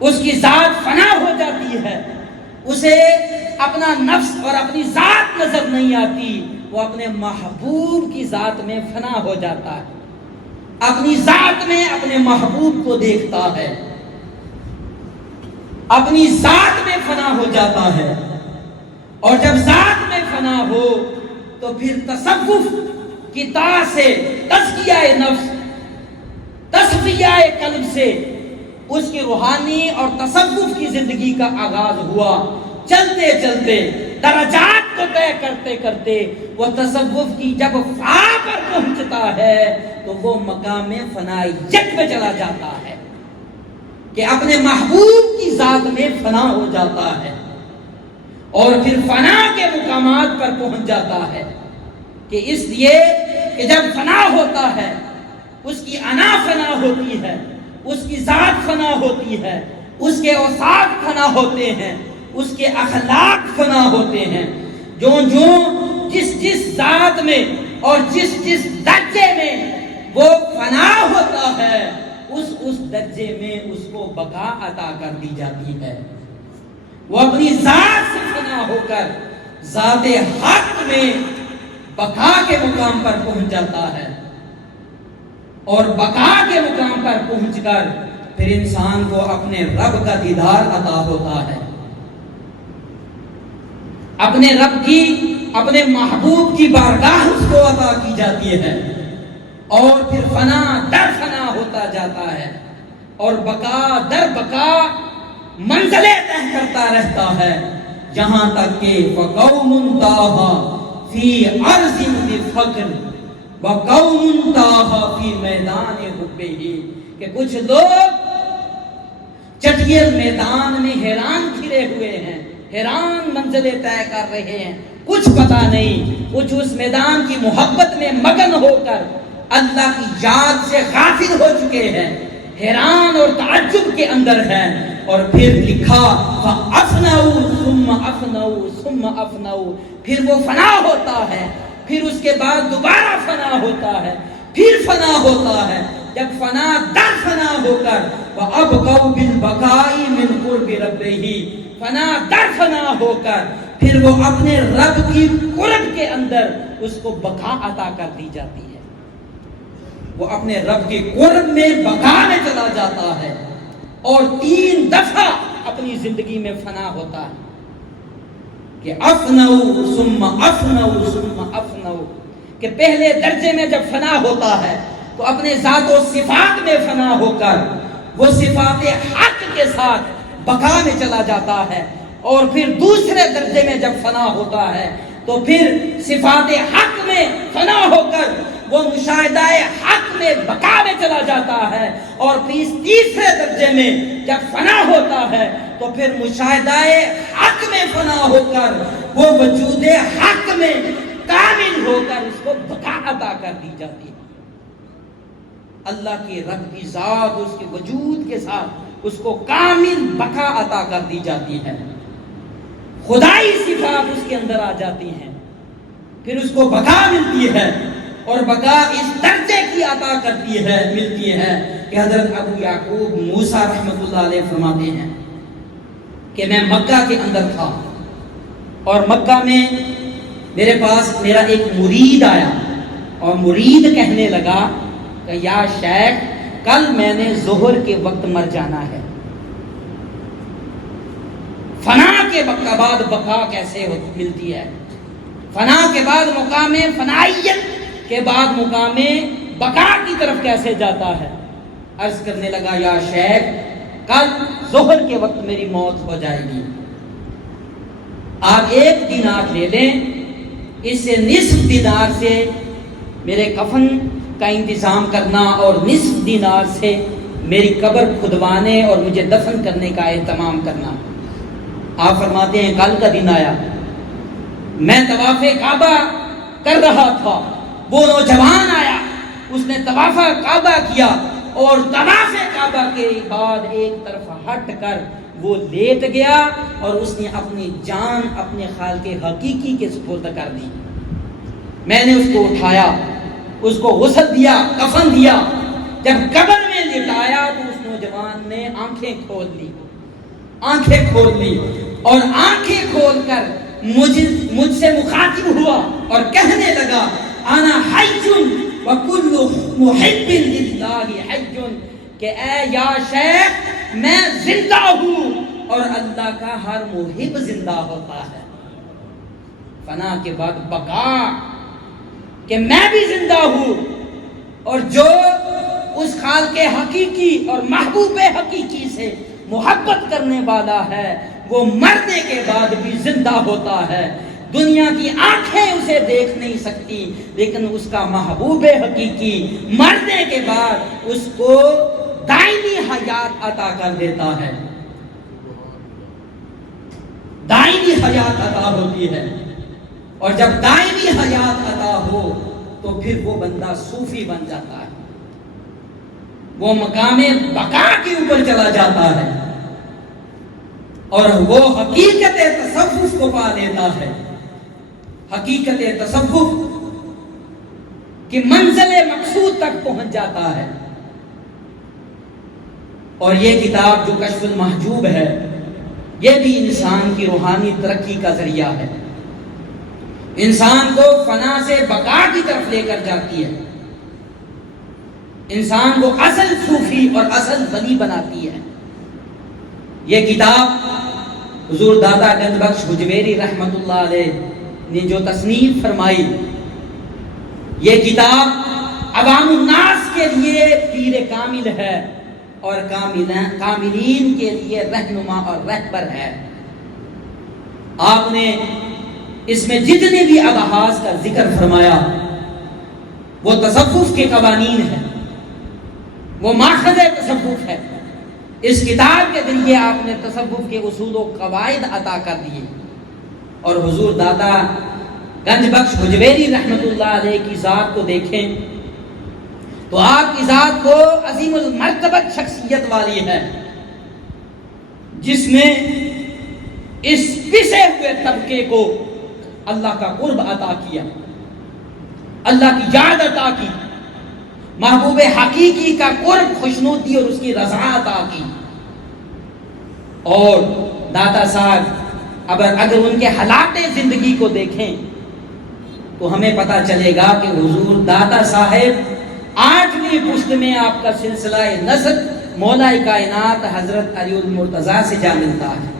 اس کی ذات فنا ہو جاتی ہے، اسے اپنا نفس اور اپنی ذات نظر نہیں آتی، وہ اپنے محبوب کی ذات میں فنا ہو جاتا ہے، اپنی ذات میں اپنے محبوب کو دیکھتا ہے، اپنی ذات میں فنا ہو جاتا ہے، اور جب ذات میں فنا ہو تو پھر تصوف کی طاعت سے تزکیہ نفس، تصفیہ قلب سے اس کی روحانی اور تصوف کی زندگی کا آغاز ہوا۔ چلتے چلتے درجات کو طے کرتے کرتے وہ تصوف کی جب فا پر پہنچتا ہے تو وہ مقام فنائیت میں چلا جاتا ہے کہ اپنے محبوب کی ذات میں فنا ہو جاتا ہے، اور پھر فنا کے مقامات پر پہنچ جاتا ہے کہ اس لیے کہ جب فنا ہوتا ہے اس کی انا فنا ہوتی ہے، اس کی ذات فنا ہوتی ہے، اس کے اوصاف فنا ہوتے ہیں، اس کے اخلاق فنا ہوتے ہیں، جو جس ذات میں اور جس درجے میں وہ فنا ہوتا ہے اس درجے میں اس کو بقا عطا کر دی جاتی ہے۔ وہ اپنی ذات سے فنا ہو کر ذات حق میں بقا کے مقام پر پہنچ جاتا ہے، اور بقا کے مقام پر پہنچ کر پھر انسان کو اپنے رب کا دیدار عطا ہوتا ہے، اپنے رب کی، اپنے محبوب کی بارگاہ اس کو عطا کی جاتی ہے، اور پھر فنا در فنا ہوتا جاتا ہے، اور بقا در بقا منزلیں طے کرتا رہتا ہے، یہاں تک کہ وَقَوْمٌ تَاهَا فِي عَرْضٍ بِفَقْرٍ وَقَوْمٌ تَاهَا فِي مَيْدَانِ حُبِّهِ، کہ کچھ لوگ چٹیل میدان میں حیران پھرے ہوئے ہیں، حیران منزلیں طے کر رہے ہیں، کچھ پتہ نہیں، کچھ اس میدان کی محبت میں مگن ہو کر اللہ کی یاد سے غافل ہو چکے ہیں، حیران اور تعجب کے اندر ہیں، اور پھر لکھا فَأَفْنَوْا ثُمَّ أَفْنَوْا ثُمَّ أَفْنَوْا، پھر وہ فنا ہوتا ہے، پھر اس کے بعد دوبارہ فنا ہوتا ہے، پھر فنا ہوتا ہے، جب فنا در فنا ہو کر وَأَبْقَوْا بِالْبَقَاءِ مِنْ قُرْبِ رَبِّهِ، فنا در فنا ہو کر پھر وہ اپنے رب کی قرب کے اندر اس کو بقا عطا کر دی جاتی ہے، وہ اپنے رب کی قرب میں بقا میں چلا جاتا ہے، اور 3 دفعہ اپنی زندگی میں فنا ہوتا ہے کہ افنو ثم افنو ثم افنو، کہ پہلے درجے میں جب فنا ہوتا ہے تو اپنے ذات و صفات میں فنا ہو کر وہ صفات حق کے ساتھ بقا میں چلا جاتا ہے، اور پھر دوسرے درجے میں جب فنا ہوتا ہے تو پھر صفات حق میں فنا ہو کر وہ مشاہدہ حق میں بقا میں چلا جاتا ہے، اور پھر تیسرے درجے میں جب فنا ہوتا ہے تو پھر مشاہدہ حق میں فنا ہو کر وہ وجود حق میں کامل ہو کر اس کو بقا عطا کر دی جاتی ہے۔ اللہ کی رب کی ذات اس کے وجود کے ساتھ اس کو کامل بقا عطا کر دی جاتی ہے، خدائی صفات اس کے اندر آ جاتی ہیں، پھر اس کو بقا ملتی ہے، اور بقا اس درجے کی عطا کرتی ہے، ملتی ہے کہ حضرت ابو یعقوب موسیٰ رحمۃ اللہ علیہ فرماتے ہیں کہ میں مکہ کے اندر تھا، اور مکہ میں میرے پاس میرا ایک مرید آیا، اور مرید کہنے لگا کہ یا شیخ کل میں نے ظہر کے وقت مر جانا ہے، فنا کے بعد بقا کیسے ملتی ہے، فنا کے بعد مقام فنائیت کے بعد مقام بقا کی طرف کیسے جاتا ہے؟ عرض کرنے لگا یا شیخ کل ظہر کے وقت میری موت ہو جائے گی، آپ 1 دینار لے لیں، اس سے نصف دینار سے میرے کفن کا انتظام کرنا، اور نصف دینار سے میری قبر کھدوانے اور مجھے دفن کرنے کا اہتمام کرنا۔ آپ فرماتے ہیں کل کا دن آیا، میں طواف کعبہ کر رہا تھا، وہ نوجوان آیا، اس نے طواف کعبہ کیا، اور طواف کعبہ کے بعد ایک طرف ہٹ کر وہ لیٹ گیا، اور اس نے اپنی جان اپنے خالق حقیقی کے سپرد کر دی۔ میں نے اس کو اٹھایا، اس کو غسل دیا، کفن دیا، جب قبر میں لٹایا تو اس نوجوان نے آنکھیں کھول لی، اور آنکھیں کھول کر مجھ سے مخاطب ہوا اور کہنے لگا انا حج وکل محب للہ حج، کہ اے یا شیخ میں زندہ ہوں اور اللہ کا ہر محب زندہ ہوتا ہے۔ فنا کے بعد بقا، کہ میں بھی زندہ ہوں، اور جو اس خالق حقیقی اور محبوب حقیقی سے محبت کرنے والا ہے وہ مرنے کے بعد بھی زندہ ہوتا ہے. دنیا کی آنکھیں اسے دیکھ نہیں سکتی، لیکن اس کا محبوب حقیقی مرنے کے بعد اس کو دائمی حیات عطا کر دیتا ہے، دائمی حیات عطا ہوتی ہے. اور جب دائمی حیات عطا ہو تو پھر وہ بندہ صوفی بن جاتا ہے، وہ مقام بقا کے اوپر چلا جاتا ہے اور وہ حقیقت تصوف کو پا لیتا ہے. حقیقت تصوف کی منزل مقصود تک پہنچ جاتا ہے. اور یہ کتاب جو کشف المحجوب ہے، یہ بھی انسان کی روحانی ترقی کا ذریعہ ہے، انسان کو فنا سے بقا کی طرف لے کر جاتی ہے، انسان کو اصل صوفی اور اصل ولی بناتی ہے. یہ کتاب حضور دادا گنج بخش حجویری رحمت اللہ علیہ نے جو تصنیف فرمائی، یہ کتاب عوام الناس کے لیے پیر کامل ہے اور کاملین کے لیے رہنما اور رہبر ہے. آپ نے اس میں جتنے بھی ابحاث کا ذکر فرمایا وہ تصوف کے قوانین ہیں، وہ ماخذ تصوف ہے. اس کتاب کے ذریعے آپ نے تصوف کے اصول و قواعد عطا کر دیے. اور حضور دادا گنج بخش حجویری رحمت اللہ علیہ کی ذات کو دیکھیں تو آپ کی ذات کو عظیم المرتبت شخصیت والی ہے، جس نے اس پسے ہوئے طبقے کو اللہ کا قرب عطا کیا، اللہ کی یاد عطا کی، محبوب حقیقی کا قرب، خوشنودی اور اس کی رضا عطا کی. اور داتا صاحب اگر ان کے حالات زندگی کو دیکھیں تو ہمیں پتہ چلے گا کہ حضور داتا صاحب 8ویں پشت میں آپ کا سلسلہ نسب مولا کائنات حضرت علی المرتضیٰ سے جا ملتا ہے.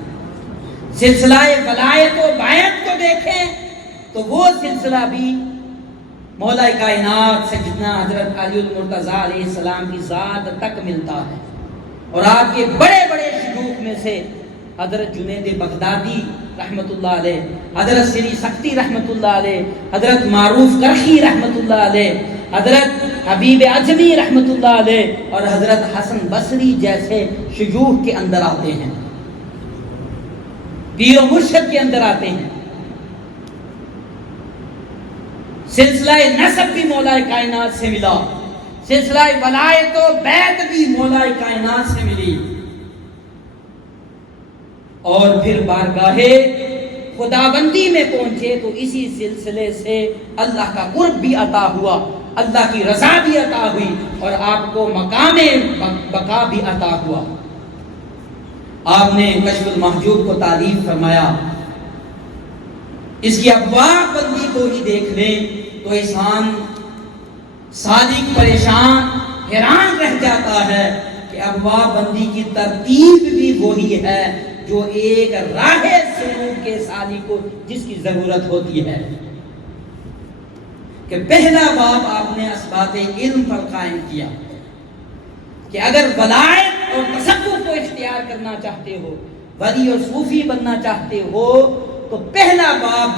سلسلہ ولایت و بیعت کو دیکھیں تو وہ سلسلہ بھی مولا کائنات سیدنا حضرت علی المرتضیٰ علیہ السلام کی ذات تک ملتا ہے. اور آپ کے بڑے بڑے شیوخ میں سے حضرت جنید بغدادی رحمت اللہ علیہ، حضرت سری سختی رحمت اللہ علیہ، حضرت معروف کرخی رحمت اللہ علیہ، حضرت حبیب اعظمی رحمت اللہ علیہ اور حضرت حسن بصری جیسے شیوخ کے اندر آتے ہیں، پیر و مرشد کے اندر آتے ہیں. سلسلہ نسب بھی مولا کائنات سے ملا، سلسلہ ولایت و بیعت بھی مولا کائنات سے ملی. اور پھر بارگاہ خداوندی میں پہنچے تو اسی سلسلے سے اللہ کا قرب بھی عطا ہوا، اللہ کی رضا بھی عطا ہوئی اور آپ کو مقام بقا بھی عطا ہوا. آپ نے کشف المحجوب کو تعریف فرمایا، اس کی ابواب بندی کو ہی دیکھ لیں تو انسان سالک پریشان حیران رہ جاتا ہے کہ ابواب بندی کی ترتیب بھی وہی ہے جو ایک راہ سلوک کے سالک کو جس کی ضرورت ہوتی ہے. کہ پہلا باب آپ نے اسباب علم پر قائم کیا کہ اگر ولایت اور تصوف کو اختیار کرنا چاہتے ہو، ولی اور صوفی بننا چاہتے ہو، تو پہلا باب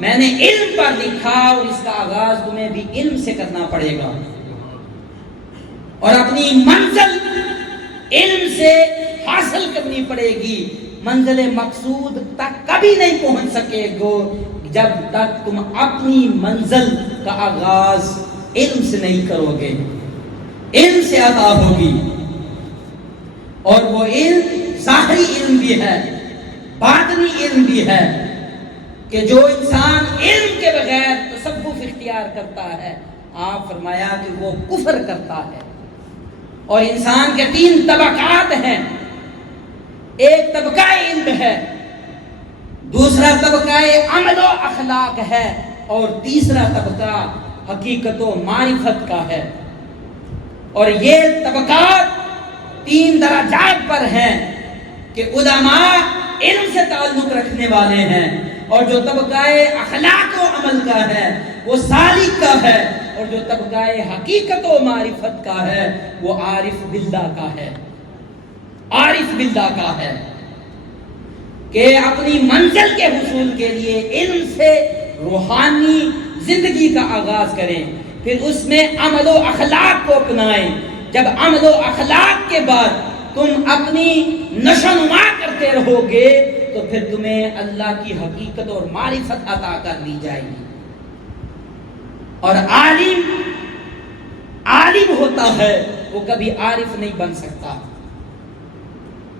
میں نے علم پر لکھا اور اس کا آغاز تمہیں بھی علم سے کرنا پڑے گا اور اپنی منزل علم سے حاصل کرنی پڑے گی. منزل مقصود تک کبھی نہیں پہنچ سکے گو جب تک تم اپنی منزل کا آغاز علم سے نہیں کرو گے. علم سے عطا ہوگی اور وہ علم ظاہری علم بھی ہے، باطنی علم بھی ہے کہ جو انسان علم کے بغیر تصوف اختیار کرتا ہے، آپ فرمایا کہ وہ کفر کرتا ہے. اور انسان کے 3 طبقات ہیں، ایک طبقہ علم ہے، دوسرا طبقہ عمل و اخلاق ہے اور تیسرا طبقہ حقیقت و معرفت کا ہے. اور یہ طبقات 3 درجات پر ہیں کہ علماء علم سے تعلق رکھنے والے ہیں، اور جو طبقہ اخلاق و عمل کا ہے وہ سالک کا ہے، اور جو طبقہ حقیقت و معرفت کا ہے وہ عارف باللہ کا ہے، عارف باللہ کا ہے. کہ اپنی منزل کے حصول کے لیے علم سے روحانی زندگی کا آغاز کریں، پھر اس میں عمل و اخلاق کو اپنائیں۔ جب عمل و اخلاق کے بعد تم اپنی نشو و نما کرتے رہو گے تو پھر تمہیں اللہ کی حقیقت اور معرفت عطا کر دی جائے گی۔ اور عالم ہوتا ہے وہ کبھی عارف نہیں بن سکتا،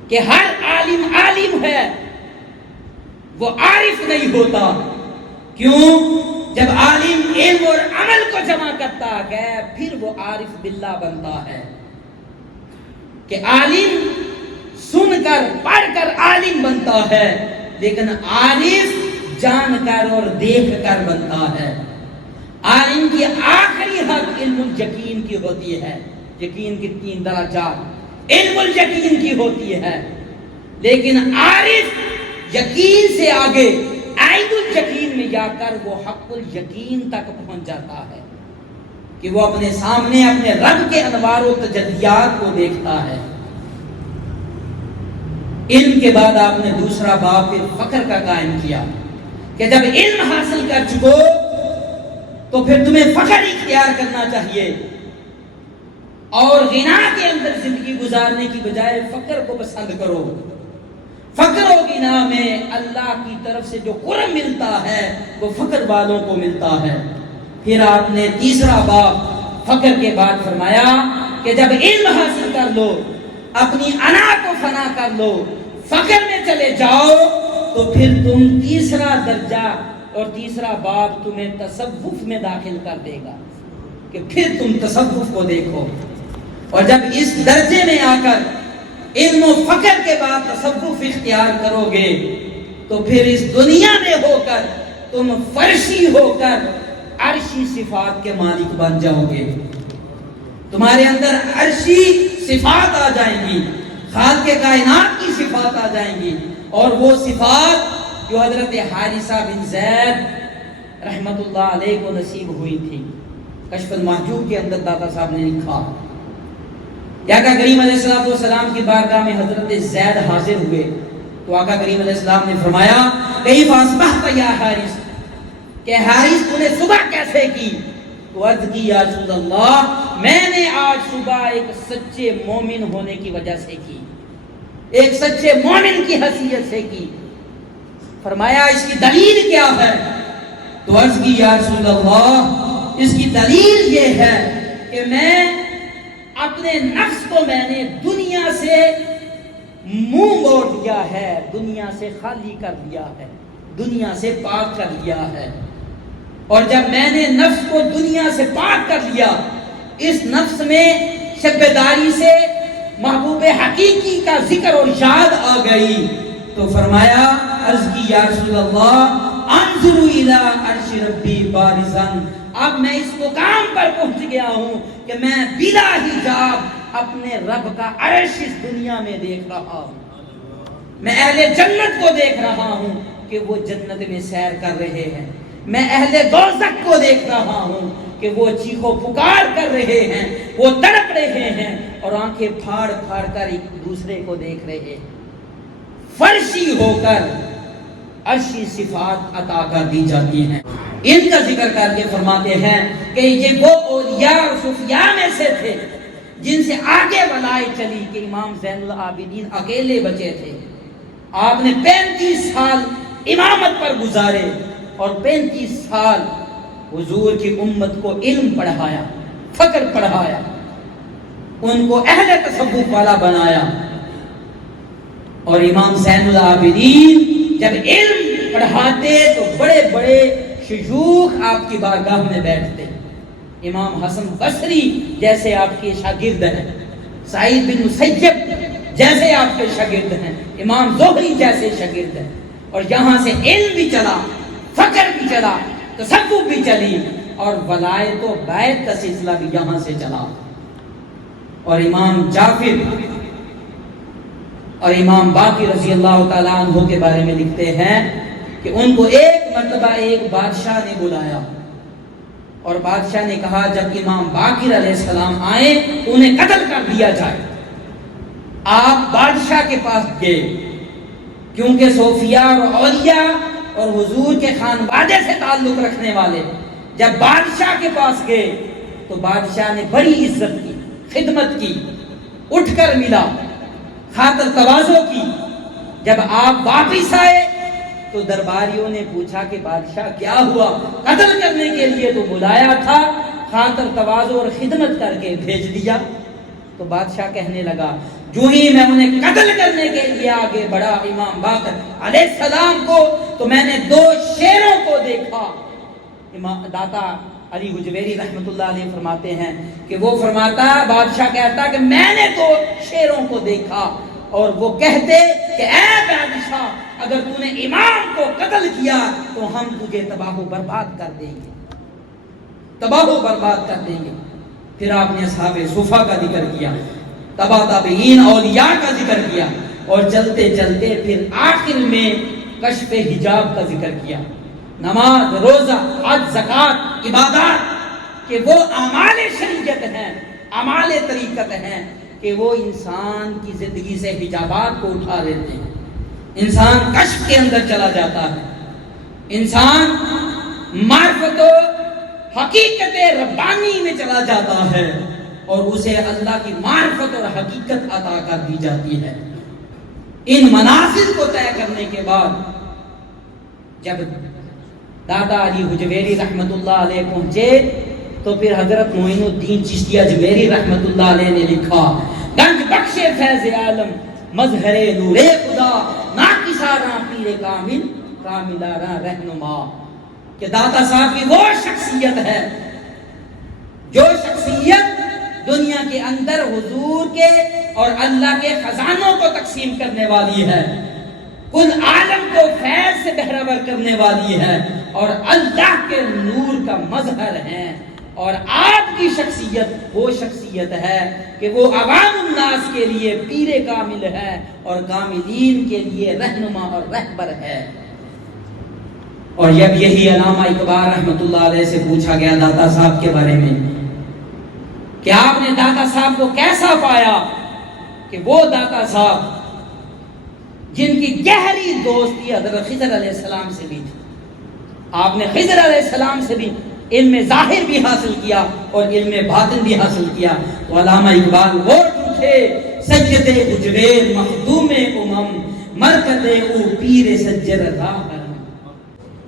کہ ہر عالم ہے وہ عارف نہیں ہوتا۔ کیوں؟ جب عالم علم اور عمل کو جمع کرتا ہے پھر وہ عارف باللہ بنتا ہے، کہ عالم سن کر پڑھ کر عالم بنتا ہے، لیکن عارف جان کر اور دیکھ کر بنتا ہے۔ عالم کی آخری حد علم الیقین کی ہوتی ہے۔ یقین کی 3 درجات، علم الیقین کی ہوتی ہے، لیکن عارف یقین سے آگے عین الیقین میں جا کر وہ حق الیقین تک پہنچ جاتا ہے، کہ وہ اپنے سامنے اپنے رب کے انوار و تجلیات کو دیکھتا ہے۔ علم کے بعد آپ نے دوسرا باب پھر فخر کا قائم کیا، کہ جب علم حاصل کر چکو تو پھر تمہیں فخر اختیار کرنا چاہیے، اور غنا کے اندر زندگی گزارنے کی بجائے فخر کو پسند کرو۔ فخر و غنا میں اللہ کی طرف سے جو قرب ملتا ہے وہ فخر والوں کو ملتا ہے۔ پھر آپ نے تیسرا باب فخر کے بعد فرمایا کہ جب علم حاصل کر لو، اپنی انا کو فنا کر لو، فخر میں چلے جاؤ، تو پھر تم تیسرا درجہ اور تیسرا باب تمہیں تصوف میں داخل کر دے گا، کہ پھر تم تصوف کو دیکھو۔ اور جب اس درجے میں آ کر علم و فخر کے بعد تصوف اختیار کرو گے تو پھر اس دنیا میں ہو کر تم فرشی ہو کر عرشی صفات کے مالک بن جاؤ گے۔ تمہارے اندر عرشی صفات آ جائیں گی، خالق کائنات کی صفات آ جائیں گی، اور وہ صفات جو حضرت حارثہ بن زید رحمت اللہ علیہ کو نصیب ہوئی تھی۔ کشف المحجوب کے اندر داتا صاحب نے لکھا کہ آقا کریم علیہ السلام کی بارگاہ میں حضرت زید حاضر ہوئے تو آقا کریم علیہ السلام نے فرمایا کیف اصبحت یا حارث، کہ حارث تو نے صبح کیسے کی؟ تو عرض کی یا رسول اللہ میں نے آج صبح ایک سچے مومن ہونے کی وجہ سے کی، ایک سچے مومن کی حیثیت سے کی۔ فرمایا اس کی دلیل کیا ہے؟ تو عرض کی یا رسول اللہ اس کی دلیل یہ ہے کہ میں اپنے نفس کو میں نے دنیا سے منہ موڑ دیا ہے، دنیا سے خالی کر دیا ہے، دنیا سے پاک کر دیا ہے۔ اور جب میں نے نفس کو دنیا سے پاک کر لیا، اس نفس میں شبیداری سے محبوب حقیقی کا ذکر اور یاد آ گئی، تو فرمایا عرض کی یا رسول اللہ انظر الی عرش ربی بارزا، اب میں اس مقام پر پہنچ گیا ہوں کہ میں بلا حجاب اپنے رب کا عرش اس دنیا میں دیکھ رہا ہوں۔ میں اہل جنت کو دیکھ رہا ہوں کہ وہ جنت میں سیر کر رہے ہیں، میں اہل دوزخ کو دیکھ رہا ہوں کہ وہ چیخو پکار کر رہے ہیں، وہ تڑپ رہے ہیں اور آنکھیں پھاڑ پھاڑ کر ایک دوسرے کو دیکھ رہے ہیں۔ فرشی ہو کر عرشی صفات عطا کر دی جاتی ہیں۔ ان کا ذکر کر کے فرماتے ہیں کہ یہ وہ اولیاء اور صوفیاء میں سے تھے جن سے آگے بلائے چلی کہ امام زین العابدین اکیلے بچے تھے۔ آپ نے 35 سال امامت پر گزارے اور 35 سال حضور کی امت کو علم پڑھایا، فقر پڑھایا، ان کو اہل تصوف والا بنایا۔ اور امام زین العابدین جب علم پڑھاتے تو بڑے بڑے شیوخ آپ کی بارگاہ میں بیٹھتے۔ امام حسن بصری جیسے آپ کے شاگرد ہیں، سعید بن مسیب جیسے آپ کے شاگرد ہیں، امام زہری جیسے شاگرد ہیں، اور یہاں سے علم بھی چلا، فقر بھی چلا، تصوف بھی چلی، اور ولایت و بیعت کا سلسلہ بھی یہاں سے چلا۔ اور امام جعفر اور امام باقر رضی اللہ تعالیٰ عنہ کے بارے میں لکھتے ہیں کہ ان کو ایک مرتبہ ایک بادشاہ نے بلایا، اور بادشاہ نے کہا جب امام باقر علیہ السلام آئے تو انہیں قتل کر دیا جائے۔ آپ بادشاہ کے پاس گئے کیونکہ صوفیاء اور اولیاء اور حضور کے خانوادے سے تعلق رکھنے والے جب بادشاہ کے پاس گئے تو بادشاہ نے بڑی عزت کی، خدمت کی، اٹھ کر ملا، خاطر تواضع کی۔ جب آپ واپس آئے تو درباریوں نے پوچھا کہ بادشاہ کیا ہوا؟ قتل کرنے کے لیے تو بلایا تھا، خاطر تواضع اور خدمت کر کے بھیج دیا۔ تو بادشاہ کہنے لگا جو ہی میں انہیں قتل کرنے کے لیے آگے بڑھا امام باقر علیہ السلام کو، تو میں نے 2 شیروں کو دیکھا۔ امام داتا علی حجویری رحمت اللہ علیہ فرماتے ہیں کہ وہ فرماتا، بادشاہ کہتا کہ میں نے 2 شیروں کو دیکھا، اور وہ کہتے کہ اے بادشاہ اگر تو نے امام کو قتل کیا تو ہم تجھے تباہ و برباد کر دیں گے، تباہ و برباد کر دیں گے۔ پھر آپ نے اصحاب صفا کا ذکر کیا، تبا تابعین اولیاء کا ذکر کیا، اور چلتے چلتے پھر آخر میں کشف حجاب کا ذکر کیا۔ نماز، روزہ، حج، زکوٰۃ، عبادات کہ وہ اعمال شریعت ہیں، اعمال طریقت ہیں کہ وہ انسان کی زندگی سے حجابات کو اٹھا دیتے ہیں، انسان کشف کے اندر چلا جاتا ہے، انسان معرفت و حقیقت ربانی میں چلا جاتا ہے، اور اسے اللہ کی معرفت اور حقیقت عطا کر دی جاتی ہے۔ ان منازل کو طے کرنے کے بعد جب دادا علی حجویری رحمت اللہ علیہ پہنچے تو پھر حضرت معین الدین چشتی اجمیری رحمت اللہ علیہ نے لکھا، گنج بخش فیض عالم مظہر نور خدا ناقصاراں پیر کامل کاملاراں رہنما، کہ داتا صاحب کی وہ شخصیت ہے جو شخصیت دنیا کے اندر حضور کے اور اللہ کے خزانوں کو تقسیم کرنے والی ہے، کل عالم کو فیض سے بہرور کرنے والی ہے، اور اللہ کے نور کا مظہر ہے۔ اور آپ کی شخصیت وہ شخصیت ہے کہ وہ عوام الناس کے لیے پیر کامل ہے اور کاملین کے لیے رہنما اور رہبر ہے۔ اور جب یہی علامہ اقبال رحمت اللہ علیہ سے پوچھا گیا داتا صاحب کے بارے میں کہ آپ نے داتا صاحب کو کیسا پایا، کہ وہ داتا صاحب جن کی گہری دوستی حضرت خضر علیہ السلام سے بھی تھی، آپ نے خضر علیہ السلام سے بھی علم ظاہر بھی حاصل کیا اور علم باطن بھی حاصل کیا۔ تو علامہ اقبال وہ تھے سید حجویر مخدوم امم مرکز او پیر سجر راہ،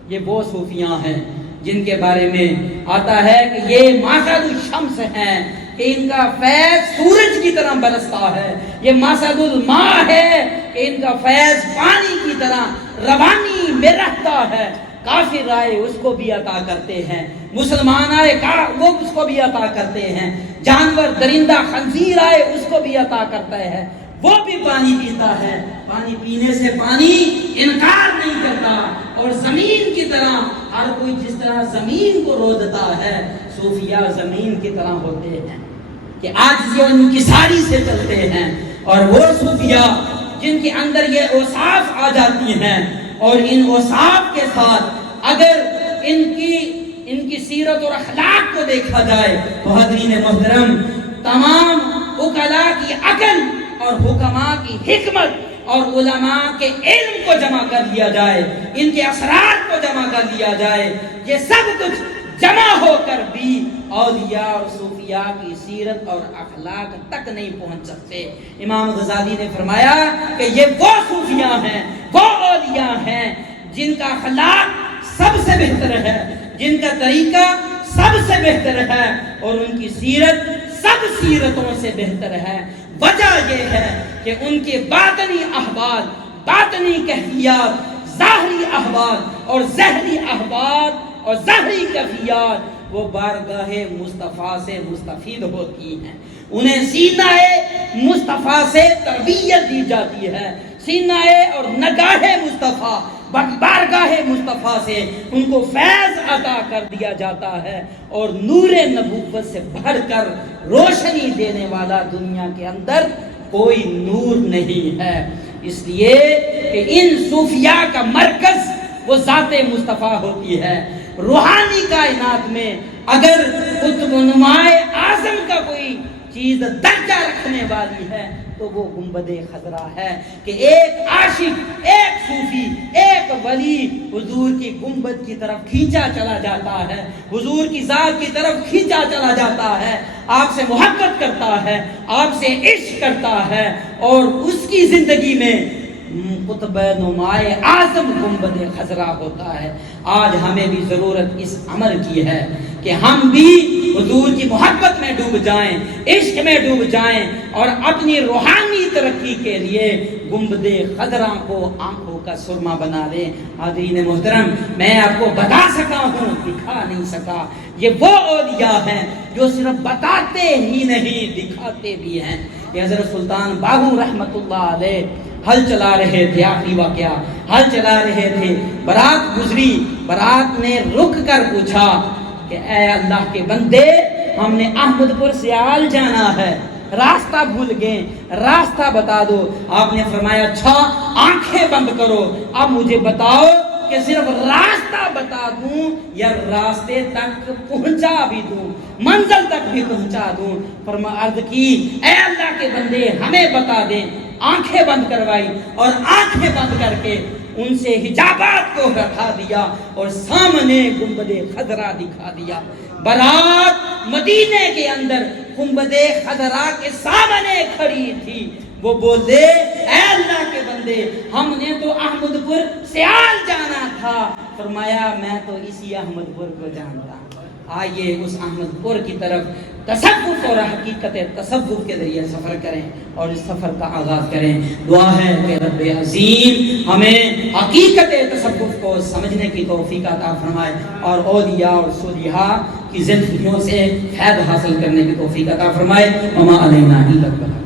یہ وہ صوفیاں ہیں جن کے بارے میں آتا ہے کہ یہ ماسد الشمس ہیں، کہ ان کا فیض سورج کی طرح برستا ہے، یہ ماسد الماء ہے کہ ان کا فیض پانی کی طرح روانی میں رہتا ہے، کافر آئے اس کو بھی عطا کرتے ہیں، مسلمان آئے وہ اس کو بھی عطا کرتے ہیں، جانور درندہ خنزیر آئے اس کو بھی عطا کرتا ہے، وہ بھی پانی پیتا ہے، پانی پینے سے پانی انکار نہیں کرتا، اور زمین کی طرح ہر کوئی جس طرح زمین کو رودتا ہے، صوفیاء زمین کی طرح ہوتے ہیں کہ عاجزی اور انکساری سے چلتے ہیں۔ اور وہ صوفیاء جن کے اندر یہ اوصاف آ جاتی ہیں، اور ان اوصاف کے ساتھ اگر ان کی سیرت اور اخلاق کو دیکھا جائے تو حضرین محترم تمام عقلاء کی عقل اور حکماء کی حکمت اور علماء کے علم کو جمع کر لیا جائے، ان کے اثرات کو جمع کر لیا جائے، یہ سب کچھ جمع ہو کر بھی اولیاء اور صوفیاء کی سیرت اور اخلاق تک نہیں پہنچ سکتے۔ امام غزالی نے فرمایا کہ یہ وہ صوفیاء ہیں، وہ اولیاء ہیں جن کا اخلاق سب سے بہتر ہے، جن کا طریقہ سب سے بہتر ہے، اور ان کی سیرت سب سیرتوں سے بہتر ہے۔ وجہ یہ ہے کہ ان کے باطنی احوال، باطنی کیفیات، ظاہری احوال اور ظاہری احوال اور ظاہری کیفیات وہ بارگاہ مصطفیٰ سے مستفید ہوتی ہیں، انہیں سینہ مصطفیٰ سے تربیت دی جاتی ہے، سینہ اور نگاہ مصطفیٰ بارگاہ مصطفیٰ سے ان کو فیض عطا کر دیا جاتا ہے، اور نور نبوت سے بڑھ کر روشنی دینے والا دنیا کے اندر کوئی نور نہیں ہے۔ اس لیے کہ ان صوفیاء کا مرکز وہ ذات مصطفیٰ ہوتی ہے۔ روحانی کائنات میں اگر قطب نمائے اعظم کا کوئی چیز درجہ رکھنے والی ہے تو وہ گنبد خضرا ہے، کہ ایک عاشق، ایک صوفی، ایک ولی حضور کی گنبد کی طرف کھینچا چلا جاتا ہے، حضور کی ذات کی طرف کھینچا چلا جاتا ہے، آپ سے محبت کرتا ہے، آپ سے عشق کرتا ہے، اور اس کی زندگی میں قطب نمائے اعظم گنبد خضرا ہوتا ہے۔ آج ہمیں بھی ضرورت اس عمل کی ہے کہ ہم بھی حضور کی محبت میں ڈوب جائیں، عشق میں ڈوب جائیں، اور اپنی روحانی ترقی کے لیے گنبد خضرا کو آنکھوں کا سرما بنا دیں۔ حاضرین محترم، میں آپ کو بتا سکا ہوں، دکھا نہیں سکا۔ یہ وہ اولیاء ہیں جو صرف بتاتے ہی نہیں، دکھاتے بھی ہیں۔ یہ حضرت سلطان باہو رحمت اللہ علیہ ہل چلا رہے تھے، آخری واقعہ، ہل چلا رہے تھے، برات گزری، برات نے رک کر پوچھا کہ اے اللہ کے بندے، ہم نے احمد پور سیال جانا ہے، راستہ بھول گئے، راستہ بتا دو۔ آپ نے فرمایا اچھا آنکھیں بند کرو، اب مجھے بتاؤ کہ صرف راستہ بتا دوں یا راستے تک پہنچا بھی دوں، منزل تک بھی پہنچا دوں؟ عرض کی اے اللہ کے بندے ہمیں بتا دیں۔ آنکھیں بند کروائی اور آنکھیں بند کر کے ان سے حجابات کو ہٹا دیا اور سامنے گنبد خضرا دکھا دیا۔ برات مدینے کے اندر گنبد خضرا کے سامنے کھڑی تھی۔ وہ بولے اے اللہ کے بندے، ہم نے تو احمد پور سیال جانا تھا۔ فرمایا میں تو اسی احمد پور کو جانتا ہوں۔ آئیے اس احمد پور کی طرف تصوف اور حقیقت تصوف کے ذریعے سفر کریں اور اس سفر کا آغاز کریں۔ دعا ہے کہ رب عظیم ہمیں حقیقت تصوف کو سمجھنے کی توفیق عطا فرمائے اور اولیاء اور صالحاء کی زندگیوں سے فیض حاصل کرنے کی توفیق عطا فرمائے۔ وما علینا الا البلاغ۔